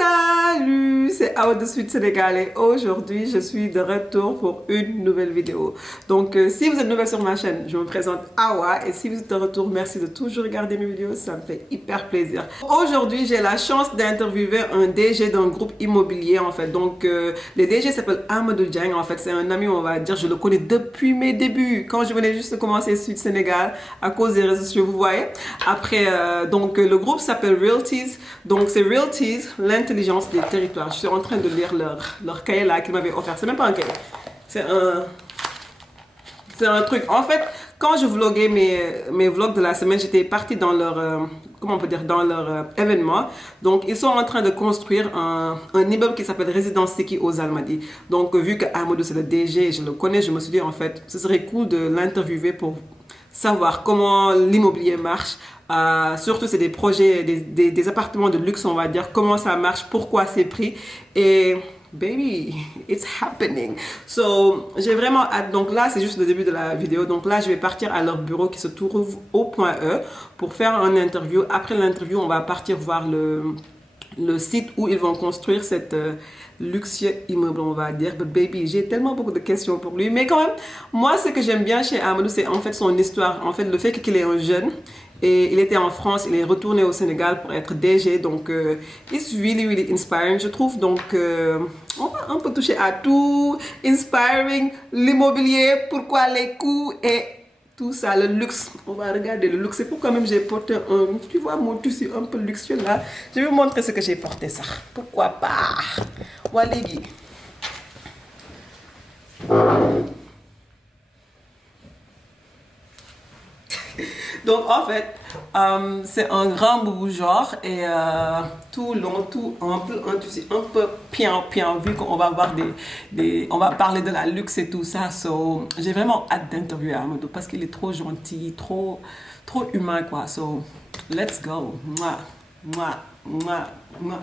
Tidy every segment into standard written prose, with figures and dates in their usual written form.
Salut, c'est Awa de Suite Sénégal et aujourd'hui je suis de retour pour une nouvelle vidéo. Donc si vous êtes nouvelle sur ma chaîne, je me présente Awa et si vous êtes de retour, merci de toujours regarder mes vidéos, ça me fait hyper plaisir. Aujourd'hui j'ai la chance d'interviewer un DG d'un groupe immobilier en fait. Donc le DG s'appelle Amadou Dieng en fait, c'est un ami on va dire, je le connais depuis mes débuts quand je venais juste de commencer Suite Sénégal à cause des réseaux sociaux, vous voyez. Après donc le groupe s'appelle Realties, donc c'est Realties, l'intelligence des territoires. Je suis en train de lire leur cahier là qu'ils m'avaient offert. C'est même pas un cahier. C'est un truc. En fait, quand je vloguais mes vlogs de la semaine, j'étais partie dans leur, comment on peut dire, dans leur événement. Donc, ils sont en train de construire un immeuble qui s'appelle Résidence Seki aux Almadies. Donc, vu que Amadou c'est le DG et je le connais, je me suis dit en fait, ce serait cool de l'interviewer pour savoir comment l'immobilier marche. Surtout, c'est des projets, des appartements de luxe, on va dire, comment ça marche, pourquoi c'est pris. Et baby, it's happening. So, j'ai vraiment hâte. Donc là, c'est juste le début de la vidéo. Donc là, je vais partir à leur bureau qui se trouve au point E pour faire un interview. Après l'interview, on va partir voir le site où ils vont construire cette luxueux immeuble, on va dire. But baby, j'ai tellement beaucoup de questions pour lui. Mais quand même, moi, ce que j'aime bien chez Amadou, c'est en fait son histoire. En fait, le fait qu'il est un jeune. Et il était en France, il est retourné au Sénégal pour être DG. Donc, it's really, really inspiring, je trouve. Donc, on va un peu toucher à tout. Inspiring, l'immobilier, pourquoi les coûts et tout ça, le luxe. On va regarder le luxe. C'est pourquoi même j'ai porté tu vois, mon tissu un peu luxueux là. Je vais vous montrer ce que j'ai porté ça. Pourquoi pas? Waligi. Donc en fait, c'est un grand boubou genre et tout long, tout ample, un tissu un peu pian, vu qu'on va voir on va parler de la luxe et tout ça. So, j'ai vraiment hâte d'interviewer Amadou parce qu'il est trop gentil, trop humain quoi. So, let's go. Mouah, mouah, mouah, mouah.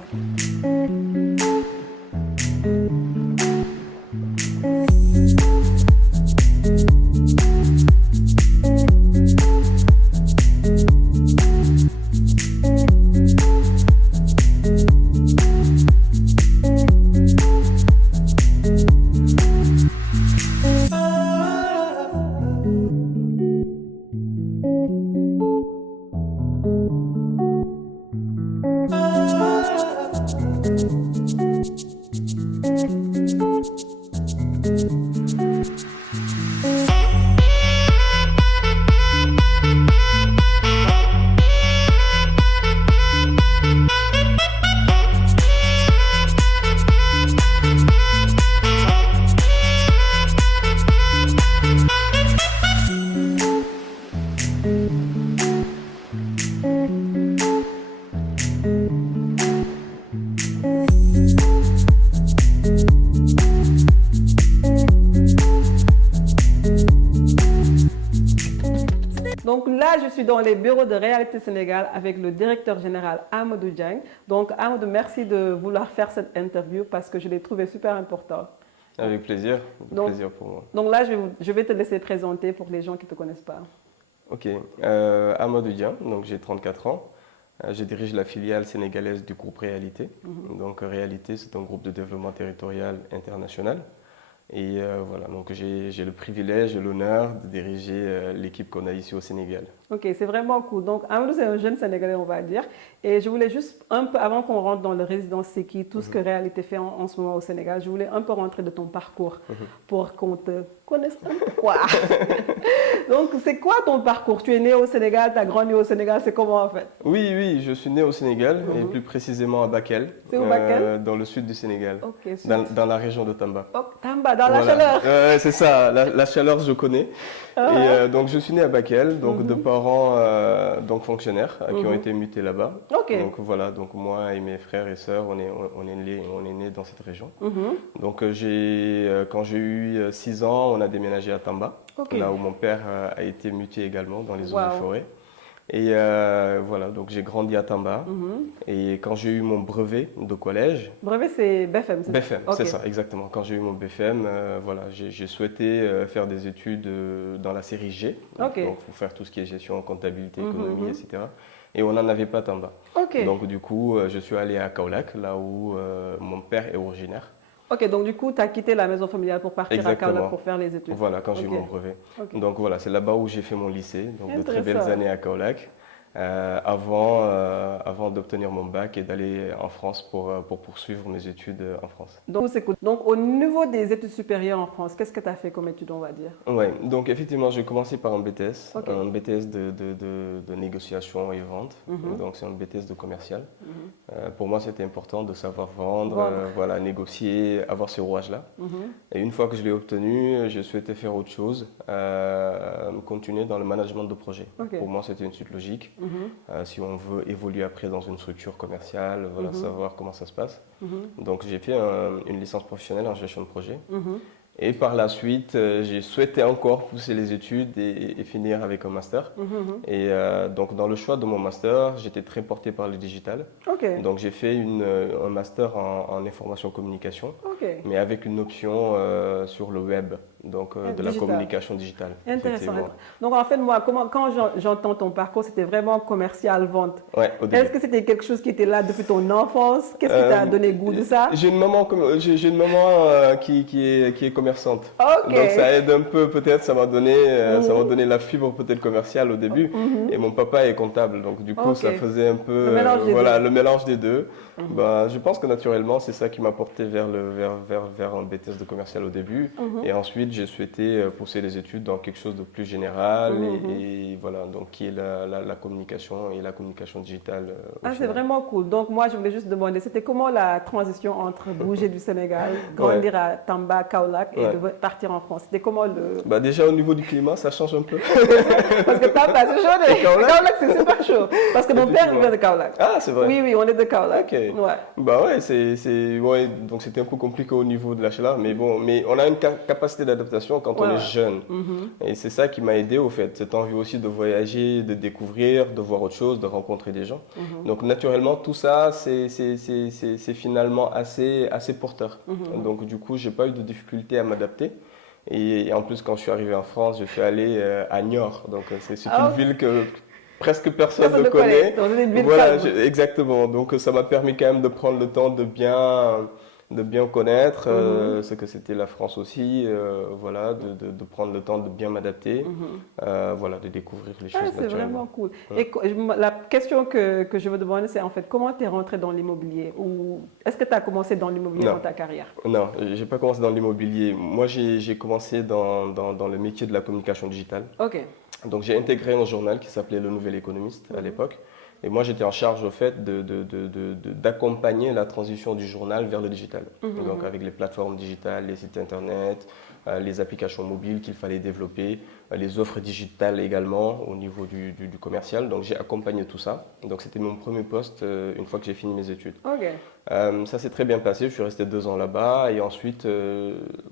Donc là, je suis dans les bureaux de Réalité Sénégal avec le directeur général Amadou Dieng. Donc Amadou, merci de vouloir faire cette interview parce que je l'ai trouvé super important. Avec plaisir, plaisir pour moi. Donc là, je vais te laisser présenter pour les gens qui ne te connaissent pas. Ok, Amadou Dieng, donc j'ai 34 ans. Je dirige la filiale sénégalaise du groupe Réalité. Donc Réalité, c'est un groupe de développement territorial international. Et voilà, donc j'ai le privilège et l'honneur de diriger l'équipe qu'on a ici au Sénégal. Ok, c'est vraiment cool. Donc Amadou, c'est un jeune Sénégalais, on va dire. Et je voulais juste un peu, avant qu'on rentre dans le résidence Seki, tout ce que Réalité fait en ce moment au Sénégal, je voulais un peu rentrer de ton parcours pour qu'on te connaisse un peu quoi. Donc c'est quoi ton parcours? Tu es né au Sénégal, tu as grandi au Sénégal, c'est comment en fait? Oui, je suis né au Sénégal et plus précisément à Bakel. C'est où Bakel? Dans le sud du Sénégal, okay, dans la région de Tamba. Oh, Tamba, dans la chaleur. C'est ça, la chaleur je connais. Et donc je suis né à Bakel, donc de parents donc fonctionnaires qui ont été mutés là-bas. Okay. Donc voilà, donc moi et mes frères et sœurs, on est nés dans cette région. Donc quand j'ai eu 6 ans, on a déménagé à Tamba, là où mon père a été muté également dans les eaux de forêt. Et voilà, donc j'ai grandi à Tamba. Et quand j'ai eu mon brevet de collège... Brevet, c'est BFM, c'est ça? BFM, c'est ça, exactement. Quand j'ai eu mon BFM, voilà, j'ai souhaité faire des études dans la série G. Donc, il faut faire tout ce qui est gestion, comptabilité, économie, etc. et on n'en avait pas à Tamba. Ok. Donc du coup, je suis allé à Kaolack, là où mon père est originaire. Ok, donc du coup, tu as quitté la maison familiale pour partir à Kaolack pour faire les études. Voilà, quand j'ai eu mon brevet. Donc voilà, c'est là-bas où j'ai fait mon lycée, donc de très belles années à Kaolack, avant d'obtenir mon bac et d'aller en France pour poursuivre mes études en France. Donc c'est cool. Donc au niveau des études supérieures en France, qu'est-ce que tu as fait comme études, on va dire? Oui, donc effectivement, j'ai commencé par un BTS, un BTS de négociation et vente. Donc c'est un BTS de commercial. Pour moi, c'était important de savoir vendre, voilà, négocier, avoir ces rouages-là. Et une fois que je l'ai obtenu, je souhaitais faire autre chose, continuer dans le management de projet. Pour moi, c'était une suite logique. Si on veut évoluer après dans une structure commerciale, voilà, savoir comment ça se passe. Donc j'ai fait une licence professionnelle en gestion de projet. Et par la suite, j'ai souhaité encore pousser les études et finir avec un master. Et donc dans le choix de mon master, j'étais très porté par le digital. Donc j'ai fait un master en information communication, mais avec une option sur le web, donc de la communication digitale. Intéressant. Donc en fait, moi, quand j'entends ton parcours, c'était vraiment commercial, vente. Ouais, est-ce que c'était quelque chose qui était là depuis ton enfance? Qu'est-ce qui t'a donné goût de ça? J'ai une maman, qui est commerçante. Donc ça aide un peu, peut-être, ça m'a donné la fibre peut-être commerciale au début. Et mon papa est comptable, donc du coup ça faisait un peu le mélange des deux. Je pense que naturellement c'est ça qui m'a porté vers un BTS de commercial au début. Et ensuite j'ai souhaité pousser les études dans quelque chose de plus général et voilà, donc qui est la communication et la communication digitale. C'est vraiment cool. Donc moi je voulais juste demander, c'était comment la transition entre bouger du Sénégal, grandir à Tamba, Kaolack et de partir en France? C'était comment le... Déjà au niveau du climat, ça change un peu. Parce que Tamba c'est chaud, et Kaolack c'est super chaud. Parce que mon père vient de Kaolack. Ah, c'est vrai? Oui, on est de Kaolack. Donc c'était un peu compliqué au niveau de la chaleur, mais bon, mais on a une capacité d'adaptation quand on est jeune. Et c'est ça qui m'a aidé au fait, cette envie aussi de voyager, de découvrir, de voir autre chose, de rencontrer des gens. Donc naturellement, tout ça, c'est finalement assez porteur. Donc du coup, j'ai pas eu de difficulté à m'adapter. Et en plus, quand je suis arrivé en France, je suis allé à Niort. Donc c'est une ville que presque personne ne connaît. Voilà, exactement. Donc ça m'a permis quand même de prendre le temps de bien connaître ce que c'était la France aussi, voilà, de prendre le temps de bien m'adapter, voilà, de découvrir les choses naturellement. C'est vraiment cool. Et la question que je veux demander, c'est en fait, comment tu es rentré dans l'immobilier? Ou est-ce que tu as commencé dans l'immobilier dans ta carrière? Non, je n'ai pas commencé dans l'immobilier. Moi, j'ai commencé dans le métier de la communication digitale. Donc j'ai intégré un journal qui s'appelait Le Nouvel Économiste à l'époque. Et moi, j'étais en charge au fait d'accompagner la transition du journal vers le digital. Donc avec les plateformes digitales, les sites internet, les applications mobiles qu'il fallait développer, les offres digitales également au niveau du commercial. Donc j'ai accompagné tout ça. Donc c'était mon premier poste une fois que j'ai fini mes études. Ça s'est très bien passé, je suis resté 2 ans là-bas et ensuite,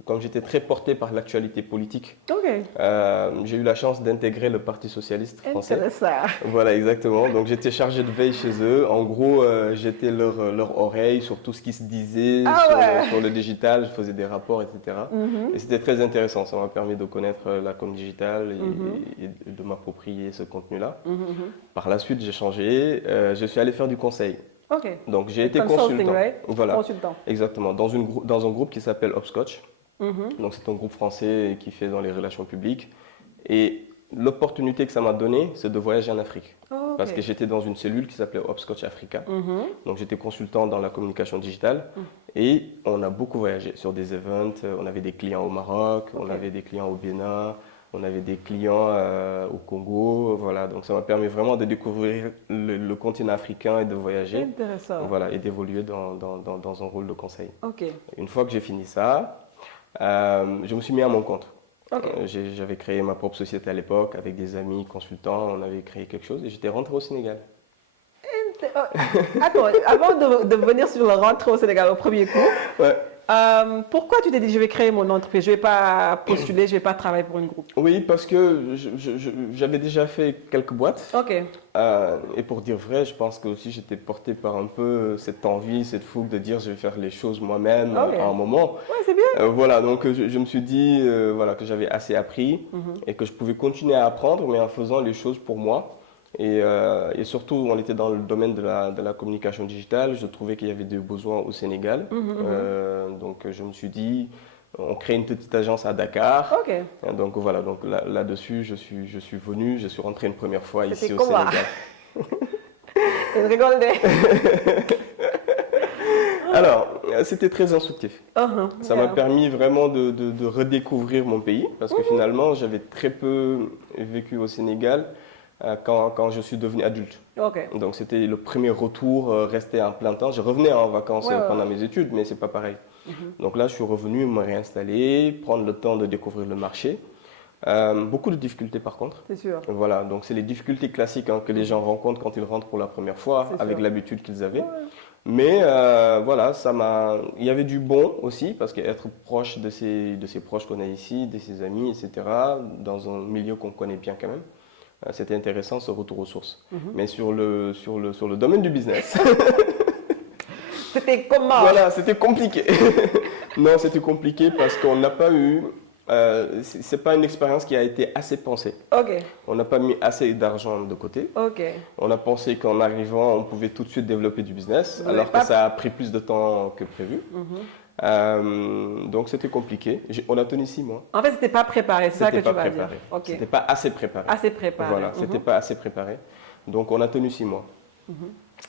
comme j'étais très porté par l'actualité politique, j'ai eu la chance d'intégrer le Parti Socialiste français. Voilà, exactement. Donc j'étais chargé de veille chez eux. En gros, j'étais leur oreille sur tout ce qui se disait sur le digital, je faisais des rapports, etc. Et c'était très intéressant, ça m'a permis de connaître la com digitale et de m'approprier ce contenu-là. Par la suite, j'ai changé, je suis allé faire du conseil. Donc j'ai été consultant. Voilà, consultant. Exactement, dans un groupe qui s'appelle Hopscotch. Donc c'est un groupe français qui fait dans les relations publiques. Et l'opportunité que ça m'a donné, c'est de voyager en Afrique. Parce que j'étais dans une cellule qui s'appelait Hopscotch Africa. Donc j'étais consultant dans la communication digitale. Et on a beaucoup voyagé sur des events. On avait des clients au Maroc, on avait des clients au Bénin. On avait des clients au Congo, voilà. Donc ça m'a permis vraiment de découvrir le continent africain et de voyager. Intéressant. Voilà, et d'évoluer dans un rôle de conseil. Une fois que j'ai fini ça, je me suis mis à mon compte. J'avais créé ma propre société à l'époque avec des amis consultants, on avait créé quelque chose et j'étais rentré au Sénégal. Attends, avant de venir sur le rentrée au Sénégal au premier coup, pourquoi tu t'es dit je vais créer mon entreprise, je ne vais pas postuler, je ne vais pas travailler pour une groupe? Oui, parce que j'avais déjà fait quelques boîtes. Et pour dire vrai, je pense que aussi j'étais porté par un peu cette envie, cette fougue de dire je vais faire les choses moi-même à un moment. C'est bien. Voilà, donc je me suis dit voilà, que j'avais assez appris et que je pouvais continuer à apprendre, mais en faisant les choses pour moi. Et surtout, on était dans le domaine de la communication digitale. Je trouvais qu'il y avait des besoins au Sénégal. Donc, je me suis dit, on crée une petite agence à Dakar. Ok. Donc, voilà. Donc, là-dessus, je suis venu. Je suis rentré une première fois ici au comment? Sénégal. Je rigole. Alors, c'était très instructif. Ça m'a permis vraiment de redécouvrir mon pays parce que finalement, j'avais très peu vécu au Sénégal quand je suis devenu adulte. Donc, c'était le premier retour, rester en plein temps. Je revenais en vacances pendant mes études, mais c'est pas pareil. Donc là, je suis revenu me réinstaller, prendre le temps de découvrir le marché. Beaucoup de difficultés par contre. C'est sûr. Voilà, donc c'est les difficultés classiques que les gens rencontrent quand ils rentrent pour la première fois, avec l'habitude qu'ils avaient. Mais voilà, il y avait du bon aussi, parce qu'être proche de ses proches qu'on a ici, de ses amis, etc., dans un milieu qu'on connaît bien quand même, c'était intéressant ce retour aux sources. Mais sur le domaine du business... C'était comment? Voilà, c'était compliqué. Non, c'était compliqué parce qu'on n'a pas eu... c'est pas une expérience qui a été assez pensée. On n'a pas mis assez d'argent de côté. On a pensé qu'en arrivant, on pouvait tout de suite développer du business, alors que ça a pris plus de temps que prévu. Donc c'était compliqué. On a tenu 6 mois. En fait, c'était pas préparé, c'est ça que tu vas dire. C'était pas assez préparé. Assez préparé. Voilà, c'était pas assez préparé. Donc on a tenu 6 mois.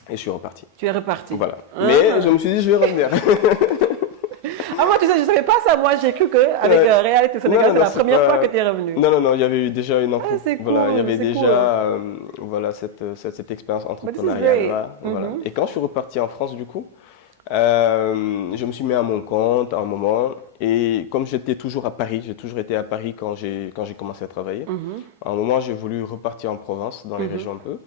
Et je suis reparti. Tu es reparti. Voilà. Mais je me suis dit, je vais revenir. Moi, tu sais, je ne savais pas ça. Moi, j'ai cru qu'avec Réalité Sénégal, c'est la première fois que tu es revenu. Non, il y avait eu déjà une voilà, il y avait déjà voilà, cette expérience entrepreneuriale. Voilà. Et quand je suis reparti en France, du coup, je me suis mis à mon compte à un moment. Et comme j'étais toujours à Paris, j'ai toujours été à Paris quand j'ai commencé à travailler. À un moment, j'ai voulu repartir en province, dans les régions un peu.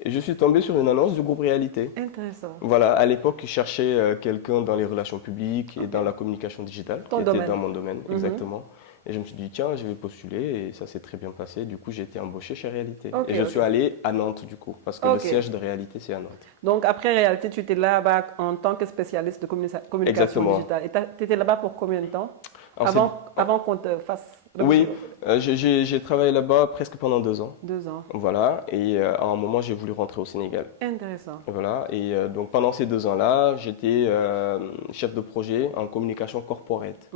Et je suis tombé sur une annonce du groupe Réalité. Intéressant. Voilà, à l'époque, ils cherchaient quelqu'un dans les relations publiques et dans la communication digitale, qui était dans mon domaine, exactement. Et je me suis dit, tiens, je vais postuler et ça s'est très bien passé. Du coup, j'ai été embauché chez Réalité. Et je suis allé à Nantes, du coup, parce que le siège de Réalité, c'est à Nantes. Donc, après Réalité, tu étais là-bas en tant que spécialiste de communication digitale. Et tu étais là-bas pour combien de temps avant qu'on te fasse... Oui, j'ai travaillé là-bas presque pendant 2 ans. 2 ans. Voilà, et à un moment, j'ai voulu rentrer au Sénégal. Intéressant. Voilà, et donc pendant ces 2 ans-là, j'étais chef de projet en communication corporate.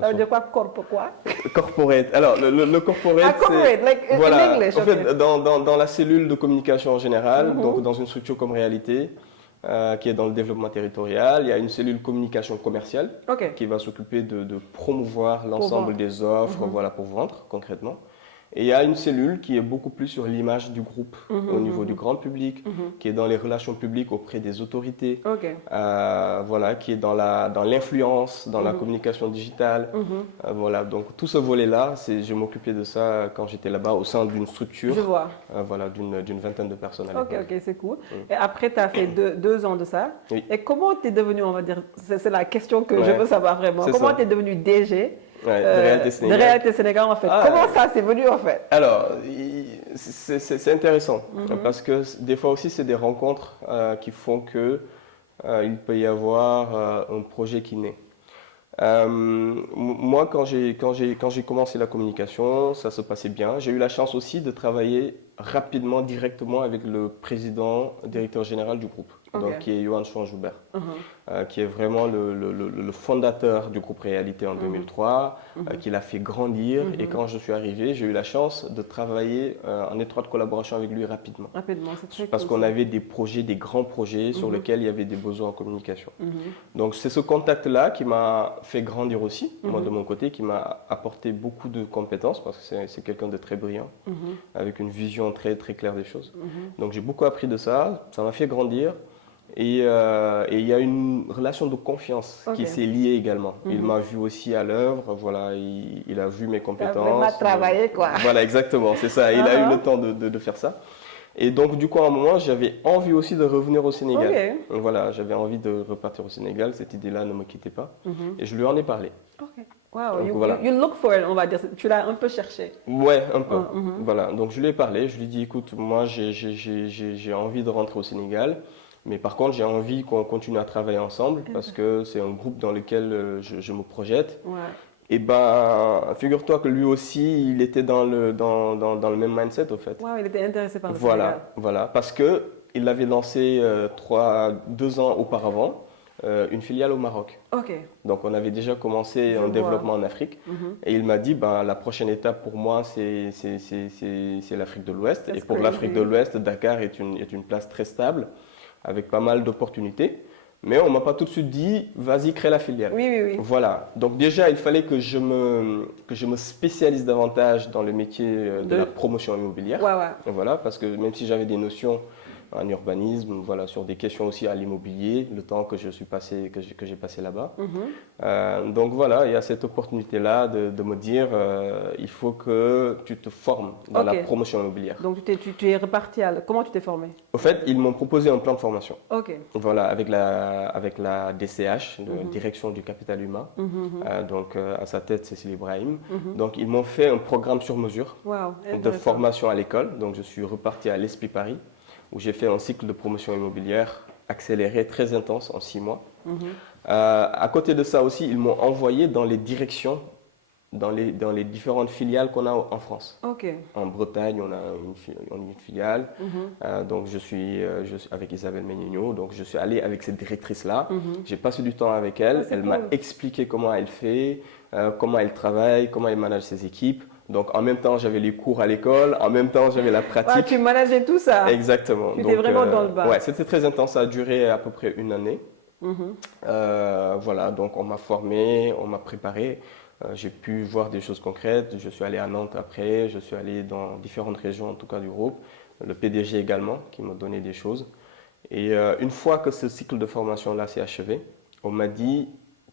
Ça veut dire quoi, corporate. Alors, le corporate, corporate, like voilà, in English, en fait, dans la cellule de communication en général, donc dans une structure comme Réalité, qui est dans le développement territorial. Il y a une cellule communication commerciale qui va s'occuper de promouvoir l'ensemble des offres voilà, pour vendre concrètement. Et il y a une cellule qui est beaucoup plus sur l'image du groupe au niveau du grand public, qui est dans les relations publiques auprès des autorités, voilà, qui est dans l'influence, dans la communication digitale. Voilà, donc tout ce volet-là, je m'occupais de ça quand j'étais là-bas au sein d'une structure. Je vois. Voilà, d'une vingtaine de personnes. Ok, c'est cool. Et après, tu as fait 2 ans de ça. Oui. Et comment tu es devenu, on va dire, c'est la question que je veux savoir vraiment. Comment tu es devenu DG de Réalité Sénégal. En fait. Comment ça c'est venu en fait? Alors, c'est intéressant parce que des fois aussi c'est des rencontres qui font que il peut y avoir un projet qui naît. Moi, quand j'ai commencé la communication, ça se passait bien. J'ai eu la chance aussi de travailler rapidement, directement avec le directeur général du groupe, donc, qui est Johan Schwan-Joubert, qui est vraiment le fondateur du groupe Réalité en 2003, qui l'a fait grandir. Et quand je suis arrivé, j'ai eu la chance de travailler en étroite collaboration avec lui rapidement. C'est très parce qu'on avait des projets, des grands projets sur lesquels il y avait des besoins en communication. Donc c'est ce contact-là qui m'a fait grandir aussi, moi de mon côté, qui m'a apporté beaucoup de compétences, parce que c'est quelqu'un de très brillant, avec une vision très, très claire des choses. Donc j'ai beaucoup appris de ça m'a fait grandir. Et il y a une relation de confiance qui s'est liée également. Il m'a vu aussi à l'œuvre, voilà, il a vu mes compétences. Il a travaillé quoi. Voilà, exactement, c'est ça. Il a eu le temps de faire ça. Et donc, du coup, à un moment, j'avais envie aussi de revenir au Sénégal. Voilà, j'avais envie de repartir au Sénégal. Cette idée-là ne me quittait pas. Et je lui en ai parlé. Wow, you look for it, on va dire. Tu l'as un peu cherché. Ouais, un peu. Voilà, donc je lui ai parlé. Je lui ai dit, écoute, moi, j'ai envie de rentrer au Sénégal. Mais par contre, j'ai envie qu'on continue à travailler ensemble parce que c'est un groupe dans lequel je me projette. Et ben, figure-toi que lui aussi, il était dans dans le même mindset, au fait. Wow, il était intéressé par le Sénégal. Voilà, parce que il avait lancé 2 ans auparavant une filiale au Maroc. Ok. Donc, on avait déjà commencé un développement en Afrique. Et il m'a dit, ben, la prochaine étape pour moi, c'est l'Afrique de l'Ouest. Et pour l'Afrique de l'Ouest, Dakar est une place très stable, avec pas mal d'opportunités. Mais on ne m'a pas tout de suite dit, vas-y, crée la filiale. Oui. Voilà. Donc déjà, il fallait que je me spécialise davantage dans le métier de la promotion immobilière. Ouais. Voilà, parce que même si j'avais des notions en urbanisme, voilà, sur des questions aussi à l'immobilier, le temps que j'ai passé là-bas. Donc voilà, il y a cette opportunité-là de me dire, il faut que tu te formes dans la promotion immobilière. Donc tu es reparti comment tu t'es formé? Au fait, ils m'ont proposé un plan de formation. Ok. Voilà, avec la DCH, Direction du Capital Humain. Donc à sa tête, Cécile Ibrahim. Donc ils m'ont fait un programme sur mesure de formation à l'école. Donc je suis reparti à l'Esprit Paris, où j'ai fait un cycle de promotion immobilière accéléré, très intense, en 6 mois. À côté de ça aussi, ils m'ont envoyé dans les directions, dans les différentes filiales qu'on a en France. Ok. En Bretagne, on a une filiale. Donc je suis avec Isabelle Ménigno. Donc je suis allé avec cette directrice-là. J'ai passé du temps avec elle. Elle m'a expliqué comment elle fait, comment elle travaille, comment elle manage ses équipes. Donc en même temps, j'avais les cours à l'école, en même temps, j'avais la pratique. Ah, tu manageais tout ça. Exactement. Tu étais vraiment dans le bas. Ouais, c'était très intense, ça a duré à peu près 1 année. Voilà, donc on m'a formé, on m'a préparé. J'ai pu voir des choses concrètes. Je suis allé à Nantes après, je suis allé dans différentes régions, en tout cas du groupe. Le PDG également, qui m'a donné des choses. Et une fois que ce cycle de formation-là s'est achevé, on m'a dit,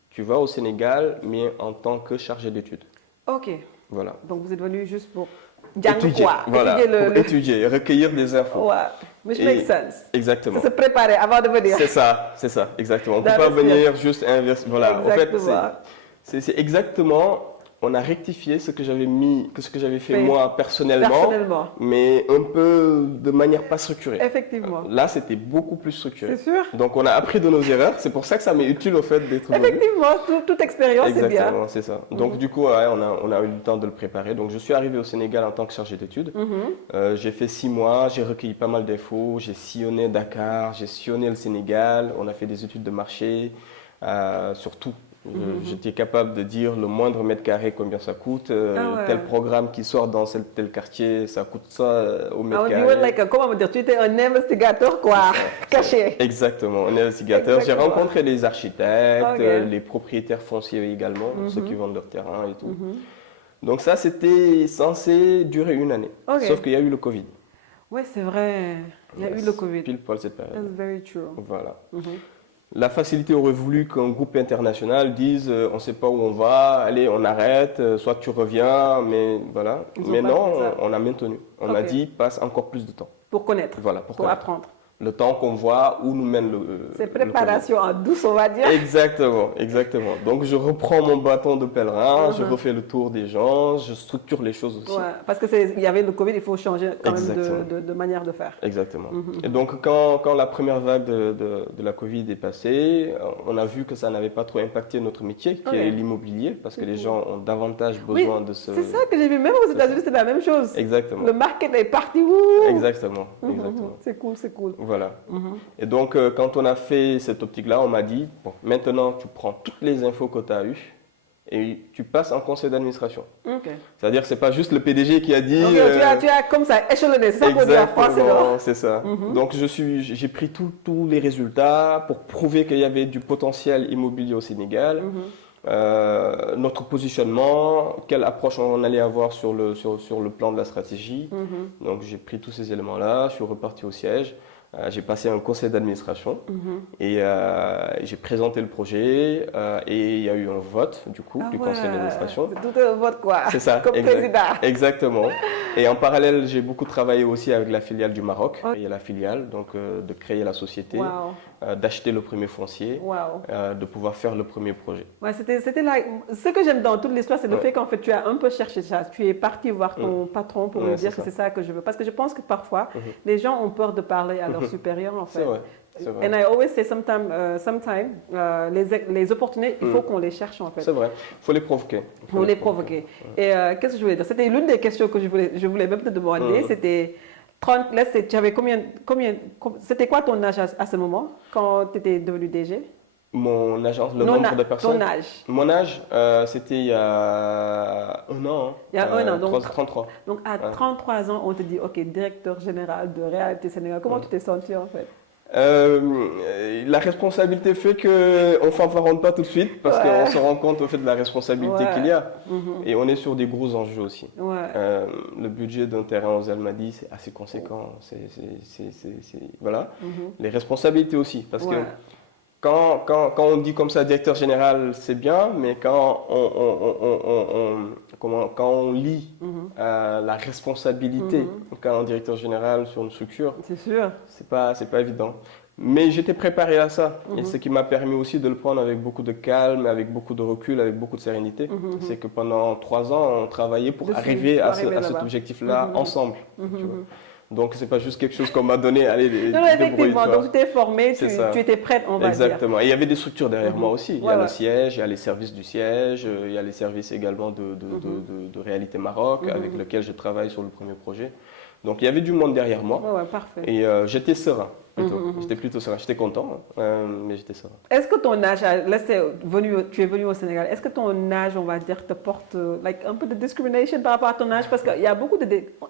tu vas au Sénégal, mais en tant que chargé d'études. Ok. Voilà. Donc vous êtes venu juste pour étudier, étudier, recueillir des infos. Ouais, which makes sense. Exactement. Se préparer avant de venir. C'est ça, exactement. On ne peut pas venir juste inverser. Voilà, exactement. En fait, c'est exactement, on a rectifié ce que j'avais fait moi personnellement, mais un peu de manière pas structurée. Effectivement. Là, c'était beaucoup plus structuré. C'est sûr. Donc, on a appris de nos erreurs. C'est pour ça que ça m'est utile au fait d'être venu. Effectivement, toute expérience, c'est bien. Exactement, c'est ça. Donc, du coup, ouais, on a eu le temps de le préparer. Donc, je suis arrivé au Sénégal en tant que chargé d'études. J'ai fait 6 mois, j'ai recueilli pas mal d'infos. J'ai sillonné Dakar, j'ai sillonné le Sénégal. On a fait des études de marché sur tout. J'étais capable de dire le moindre mètre carré combien ça coûte, tel programme qui sort dans tel quartier, ça coûte ça au mètre carré. Comment dire, tu étais un investigateur quoi, caché. Exactement, un investigateur. J'ai rencontré des architectes, les propriétaires fonciers également, ceux qui vendent leur terrain et tout. Donc ça, c'était censé durer 1 année, sauf qu'il y a eu le Covid. Ouais, c'est vrai, il y a eu le Covid. Pile poil cette période. That's very true. Voilà. La facilité aurait voulu qu'un groupe international dise on ne sait pas où on va, allez, on arrête, soit tu reviens, mais voilà. Mais non, on a maintenu. On m'a dit passe encore plus de temps. Pour connaître. Voilà, pour apprendre. Le temps qu'on voit où nous mène c'est préparation en douce, on va dire. Exactement. Donc je reprends mon bâton de pèlerin, je refais le tour des gens, je structure les choses aussi. Ouais, parce qu'il y avait le Covid, il faut changer quand même de manière de faire. Exactement. Et donc quand la première vague de la Covid est passée, on a vu que ça n'avait pas trop impacté notre métier, qui est l'immobilier, parce que les gens ont davantage besoin de ce... C'est ça que j'ai vu, même aux États-Unis, c'est la même chose. Exactement. Le market est parti. Exactement. C'est cool. Voilà. Et donc, quand on a fait cette optique-là, on m'a dit, bon, maintenant, tu prends toutes les infos que tu as eues et tu passes en conseil d'administration. C'est-à-dire que ce n'est pas juste le PDG qui a dit... Tu as comme ça échelonné, c'est ça qu'on dit en français. C'est ça. Donc, j'ai pris tous les résultats pour prouver qu'il y avait du potentiel immobilier au Sénégal. Notre positionnement, quelle approche on allait avoir sur le plan de la stratégie. Donc, j'ai pris tous ces éléments-là, je suis reparti au siège. J'ai passé un conseil d'administration et j'ai présenté le projet et il y a eu un vote du conseil d'administration. C'est tout un vote quoi. C'est ça. Comme président. Exactement. Et en parallèle, j'ai beaucoup travaillé aussi avec la filiale du Maroc. Il y a la filiale, donc de créer la société, d'acheter le premier foncier, de pouvoir faire le premier projet. Ouais, c'était là. Ce que j'aime dans toute l'histoire, c'est le fait qu'en fait, tu as un peu cherché ça. Tu es parti voir ton patron pour lui dire que c'est ça que je veux. Parce que je pense que parfois, les gens ont peur de parler à leurs supérieurs en fait. vrai. And I always say sometimes, les opportunités, il faut qu'on les cherche en fait. C'est vrai, il faut les provoquer. Il faut les provoquer. Et qu'est-ce que je voulais dire? C'était l'une des questions que je voulais même te demander. C'était 30, là, tu avais c'était quoi ton âge à ce moment quand tu étais devenu DG? Mon agence, le nombre de personnes. Ton âge. Mon âge, c'était il y a un an. Hein. Il y a un an, donc 33. Donc à 33 ans, on te dit, ok, directeur général de Réalité Sénégal. Comment tu t'es senti en fait? La responsabilité fait qu'on ne fanfaronne pas tout de suite parce qu'on se rend compte au fait de la responsabilité qu'il y a. Et on est sur des gros enjeux aussi. Le budget d'un terrain aux Almadies, c'est assez conséquent. Voilà. Les responsabilités aussi. Parce que quand on dit comme ça directeur général, c'est bien, mais quand on lit la responsabilité quand directeur général sur une structure, c'est sûr, c'est pas évident. Mais j'étais préparé à ça, et ce qui m'a permis aussi de le prendre avec beaucoup de calme, avec beaucoup de recul, avec beaucoup de sérénité. C'est que pendant 3 ans, on travaillait pour arriver à cet objectif-là ensemble. Tu vois. Donc, ce n'est pas juste quelque chose qu'on m'a donné. Allez, non, effectivement, donc tu t'es formé, tu étais prête, on va dire. Exactement. Et il y avait des structures derrière moi aussi. Il y a le siège, il y a les services du siège, il y a les services également de Réalité Maroc, avec lequel je travaille sur le premier projet. Donc, il y avait du monde derrière moi. Parfait. Et j'étais serein. J'étais plutôt serein. J'étais content, mais j'étais serein. Est-ce que ton âge, là tu es venu au Sénégal, est-ce que ton âge, on va dire, te porte un peu de discrimination par rapport à ton âge? Parce qu'il y a beaucoup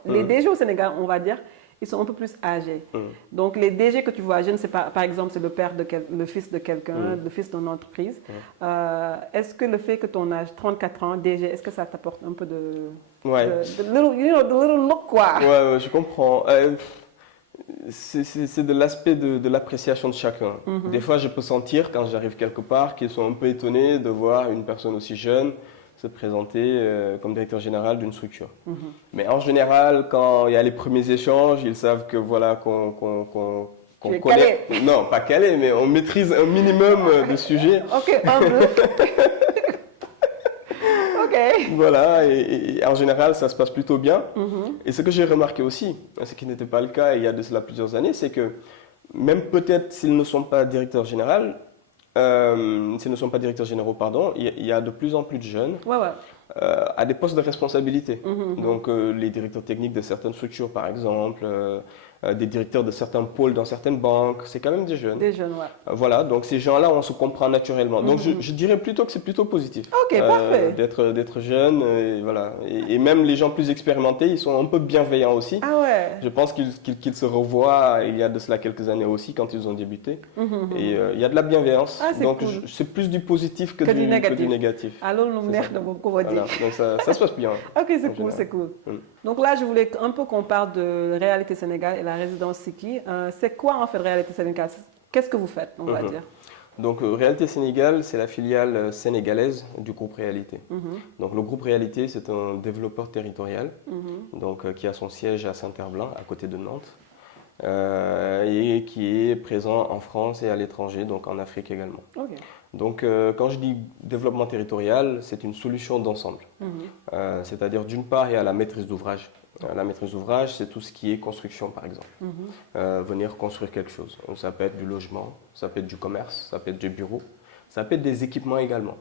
les DG au Sénégal, on va dire, ils sont un peu plus âgés. Donc les DG que tu vois, je ne sais pas, par exemple, c'est le fils de quelqu'un, le fils d'une entreprise. Est-ce que le fait que ton âge, 34 ans, DG, est-ce que ça t'apporte un peu de little look, quoi? Ouais, je comprends. C'est de l'aspect de l'appréciation de chacun. Des fois, je peux sentir, quand j'arrive quelque part, qu'ils sont un peu étonnés de voir une personne aussi jeune se présenter comme directeur général d'une structure. Mais en général, quand il y a les premiers échanges, ils savent que voilà, qu'on connaît. Calé. Non, pas calé, mais on maîtrise un minimum de sujets. Ok, humble. Voilà, et en général, ça se passe plutôt bien. Et ce que j'ai remarqué aussi, ce qui n'était pas le cas il y a de cela plusieurs années, c'est que même peut-être s'ils ne sont pas directeurs généraux, pardon, il y a de plus en plus de jeunes à des postes de responsabilité. Donc les directeurs techniques de certaines structures, par exemple, des directeurs de certains pôles dans certaines banques, c'est quand même des jeunes. Des jeunes, voilà, donc ces gens-là, on se comprend naturellement. Donc je dirais plutôt que c'est plutôt positif. Ok, parfait. D'être jeune, et voilà. Et même les gens plus expérimentés, ils sont un peu bienveillants aussi. Ah ouais. Je pense qu'ils se revoient il y a de cela quelques années aussi, quand ils ont débuté. Et il y a de la bienveillance. Donc cool. c'est plus du positif que du négatif. Alors, le merde, comment dire. Donc ça se passe bien. Ok, c'est cool. Donc là, je voulais un peu qu'on parle de Réalité Sénégal et la résidence Siki. C'est quoi en fait Réalité Sénégal? Qu'est-ce que vous faites, on va dire? Donc Réalité Sénégal, c'est la filiale sénégalaise du groupe Réalité. Donc le groupe Réalité, c'est un développeur territorial donc, qui a son siège à Saint-Herblain, à côté de Nantes, et qui est présent en France et à l'étranger, donc en Afrique également. Donc quand je dis développement territorial, c'est une solution d'ensemble. C'est-à-dire d'une part, il y a la maîtrise d'ouvrage. La maîtrise d'ouvrage, c'est tout ce qui est construction, par exemple. Venir construire quelque chose. Donc, ça peut être du logement, ça peut être du commerce, ça peut être du bureau, ça peut être des équipements également.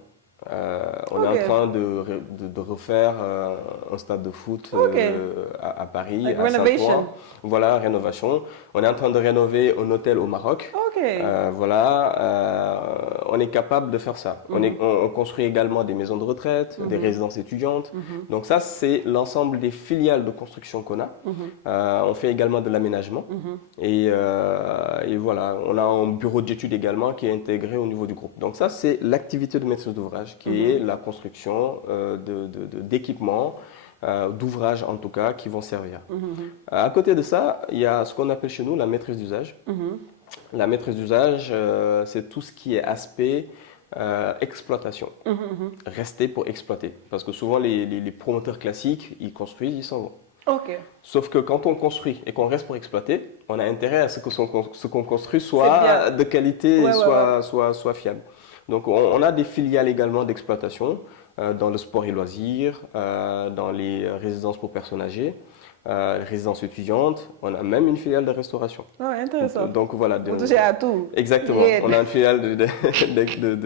On est en train de refaire un stade de foot à Paris, à Saint-Ouen. Voilà, rénovation. On est en train de rénover un hôtel au Maroc. On est capable de faire ça. On construit également des maisons de retraite, des résidences étudiantes. Donc ça, c'est l'ensemble des filiales de construction qu'on a. On fait également de l'aménagement. Et voilà, on a un bureau d'études également qui est intégré au niveau du groupe. Donc ça, c'est l'activité de maîtrise d'ouvrage, qui est la construction d'équipements, d'ouvrages en tout cas, qui vont servir. À côté de ça, il y a ce qu'on appelle chez nous la maîtrise d'usage. La maîtrise d'usage, c'est tout ce qui est aspect exploitation. Rester pour exploiter. Parce que souvent, les promoteurs classiques, ils construisent, ils s'en vont. Sauf que quand on construit et qu'on reste pour exploiter, on a intérêt à ce que ce qu'on construit soit de qualité et soit fiable. Donc on a des filiales également d'exploitation dans le sport et loisirs, dans les résidences pour personnes âgées. résidence étudiante, on a même une filiale de restauration. Ah, intéressant. Donc voilà. Vous touchez à tout. Exactement. On a une filiale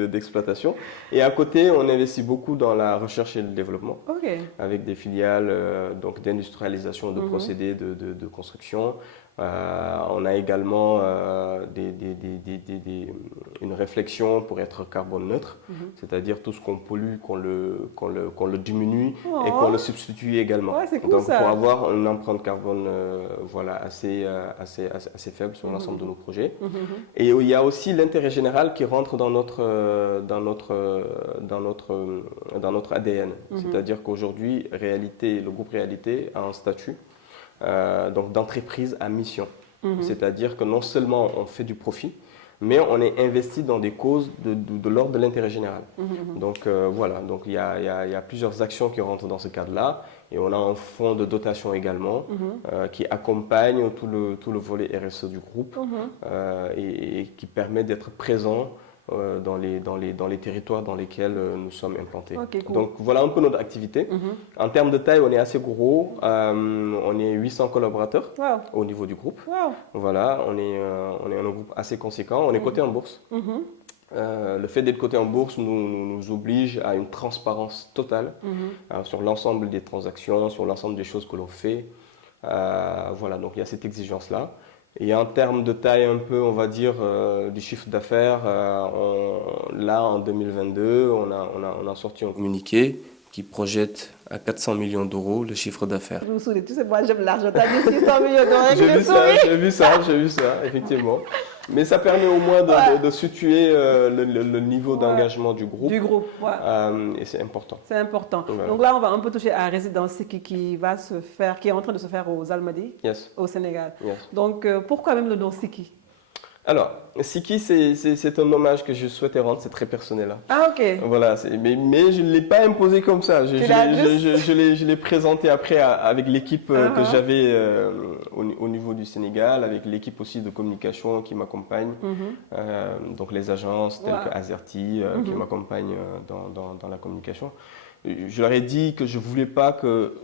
d'exploitation. Et à côté, on investit beaucoup dans la recherche et le développement. Avec des filiales donc d'industrialisation de procédés de construction. On a également une réflexion pour être carbone neutre, c'est-à-dire tout ce qu'on pollue, qu'on le diminue et qu'on le substitue également. Ouais, c'est cool, donc ça. pour avoir une empreinte carbone assez faible sur l'ensemble de nos projets. Et il y a aussi l'intérêt général qui rentre dans notre ADN. C'est-à-dire qu'aujourd'hui, le groupe Réalité a un statut donc d'entreprise à mission. C'est-à-dire que non seulement on fait du profit, mais on est investi dans des causes de l'ordre de l'intérêt général. Donc voilà, donc il y a plusieurs actions qui rentrent dans ce cadre-là. Et on a un fonds de dotation également qui accompagne tout le volet RSE du groupe et qui permet d'être présent dans les territoires dans lesquels nous sommes implantés. Cool. Donc voilà un peu notre activité. En termes de taille, on est assez gros. On est 800 collaborateurs au niveau du groupe. Voilà, on est un groupe assez conséquent. On est coté en bourse. Le fait d'être coté en bourse nous oblige à une transparence totale sur l'ensemble des transactions, sur l'ensemble des choses que l'on fait. Voilà, donc il y a cette exigence-là. Et en termes de taille un peu, on va dire, du chiffre d'affaires, là en 2022, on a sorti un communiqué qui projette à 400 millions d'euros le chiffre d'affaires. Je vous souris, tu sais, moi j'aime l'argent, t'as dit 600 millions d'euros. J'ai vu ça, effectivement. Mais ça permet au moins de situer le niveau d'engagement du groupe. Et c'est important. C'est important. Donc là, on va un peu toucher à Résidence Siki qui est en train de se faire aux Almadies, au Sénégal. Donc pourquoi même le nom Siki? Alors, Siki, c'est un hommage que je souhaitais rendre, c'est très personnel. Hein. Ah, ok. Voilà, mais je ne l'ai pas imposé comme ça. Je l'ai présenté après avec l'équipe que j'avais au niveau du Sénégal, avec l'équipe aussi de communication qui m'accompagne, donc les agences telles que Azerty qui m'accompagnent dans la communication. Je leur ai dit que je ne voulais pas que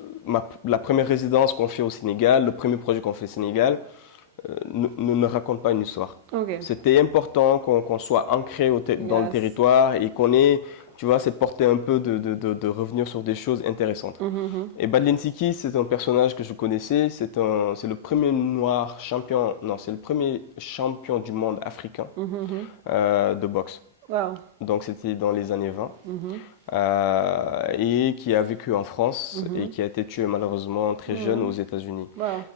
la première résidence qu'on fait au Sénégal, le premier projet qu'on fait au Sénégal, ne raconte pas une histoire. C'était important qu'on soit ancré dans le territoire et qu'on ait, tu vois, cette portée un peu de revenir sur des choses intéressantes. Et Badlin Siki, c'est un personnage que je connaissais, c'est le premier noir champion, non, c'est le premier champion du monde africain de boxe. Donc c'était dans les années 20. Et qui a vécu en France et qui a été tué malheureusement très jeune aux États-Unis.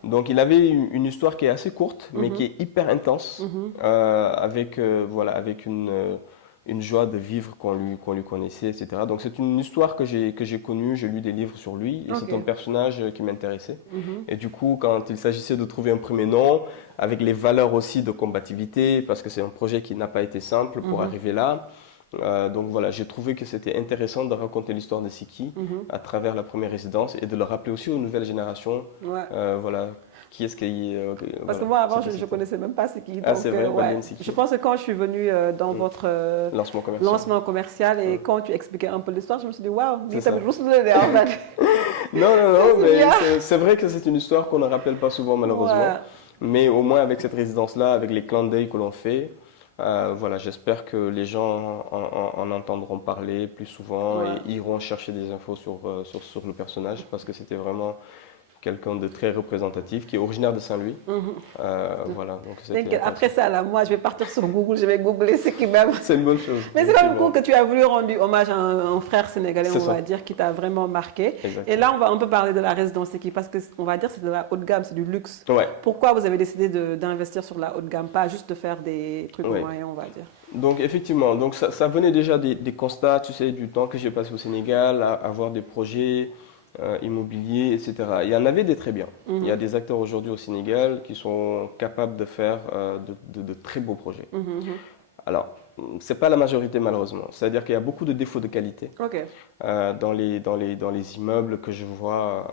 Donc il avait une histoire qui est assez courte mais qui est hyper intense avec une joie de vivre qu'on lui connaissait, etc. Donc c'est une histoire que j'ai connue, j'ai lu des livres sur lui et c'est un personnage qui m'intéressait. Et du coup, quand il s'agissait de trouver un premier nom, avec les valeurs aussi de combativité, parce que c'est un projet qui n'a pas été simple pour arriver là, donc voilà, j'ai trouvé que c'était intéressant de raconter l'histoire de Siki à travers la première résidence et de le rappeler aussi aux nouvelles générations. Voilà, qui est-ce qui parce que moi avant je ne connaissais même pas Siki. Ah, c'est vrai, je pense que quand je suis venue dans votre lancement commercial et quand tu expliquais un peu l'histoire, je me suis dit waouh, mais ça me juste en fait. Non, mais c'est vrai que c'est une histoire qu'on ne rappelle pas souvent malheureusement. Mais au moins avec cette résidence-là, avec les clins d'œil que l'on fait, voilà, j'espère que les gens en entendront parler plus souvent et iront chercher des infos sur le personnage parce que c'était vraiment quelqu'un de très représentatif qui est originaire de Saint-Louis. Voilà, donc après ça, là, moi, je vais partir sur Google, je vais googler ce qui m'aime. C'est une bonne chose. Mais c'est pas cool que tu as voulu rendre hommage à un frère sénégalais, on va dire, qui t'a vraiment marqué. Exactement. Et là, on va un peu parler de la résidence Siki parce qu'on va dire que c'est de la haute gamme, c'est du luxe. Pourquoi vous avez décidé d'investir sur la haute gamme, pas juste de faire des trucs moyens, on va dire? Donc effectivement, donc ça venait déjà des constats, tu sais, du temps que j'ai passé au Sénégal, à voir des projets immobiliers, etc. Il y en avait des très bien. Il y a des acteurs aujourd'hui au Sénégal qui sont capables de faire de très beaux projets. Alors, ce n'est pas la majorité malheureusement. C'est-à-dire qu'il y a beaucoup de défauts de qualité dans les immeubles que je vois,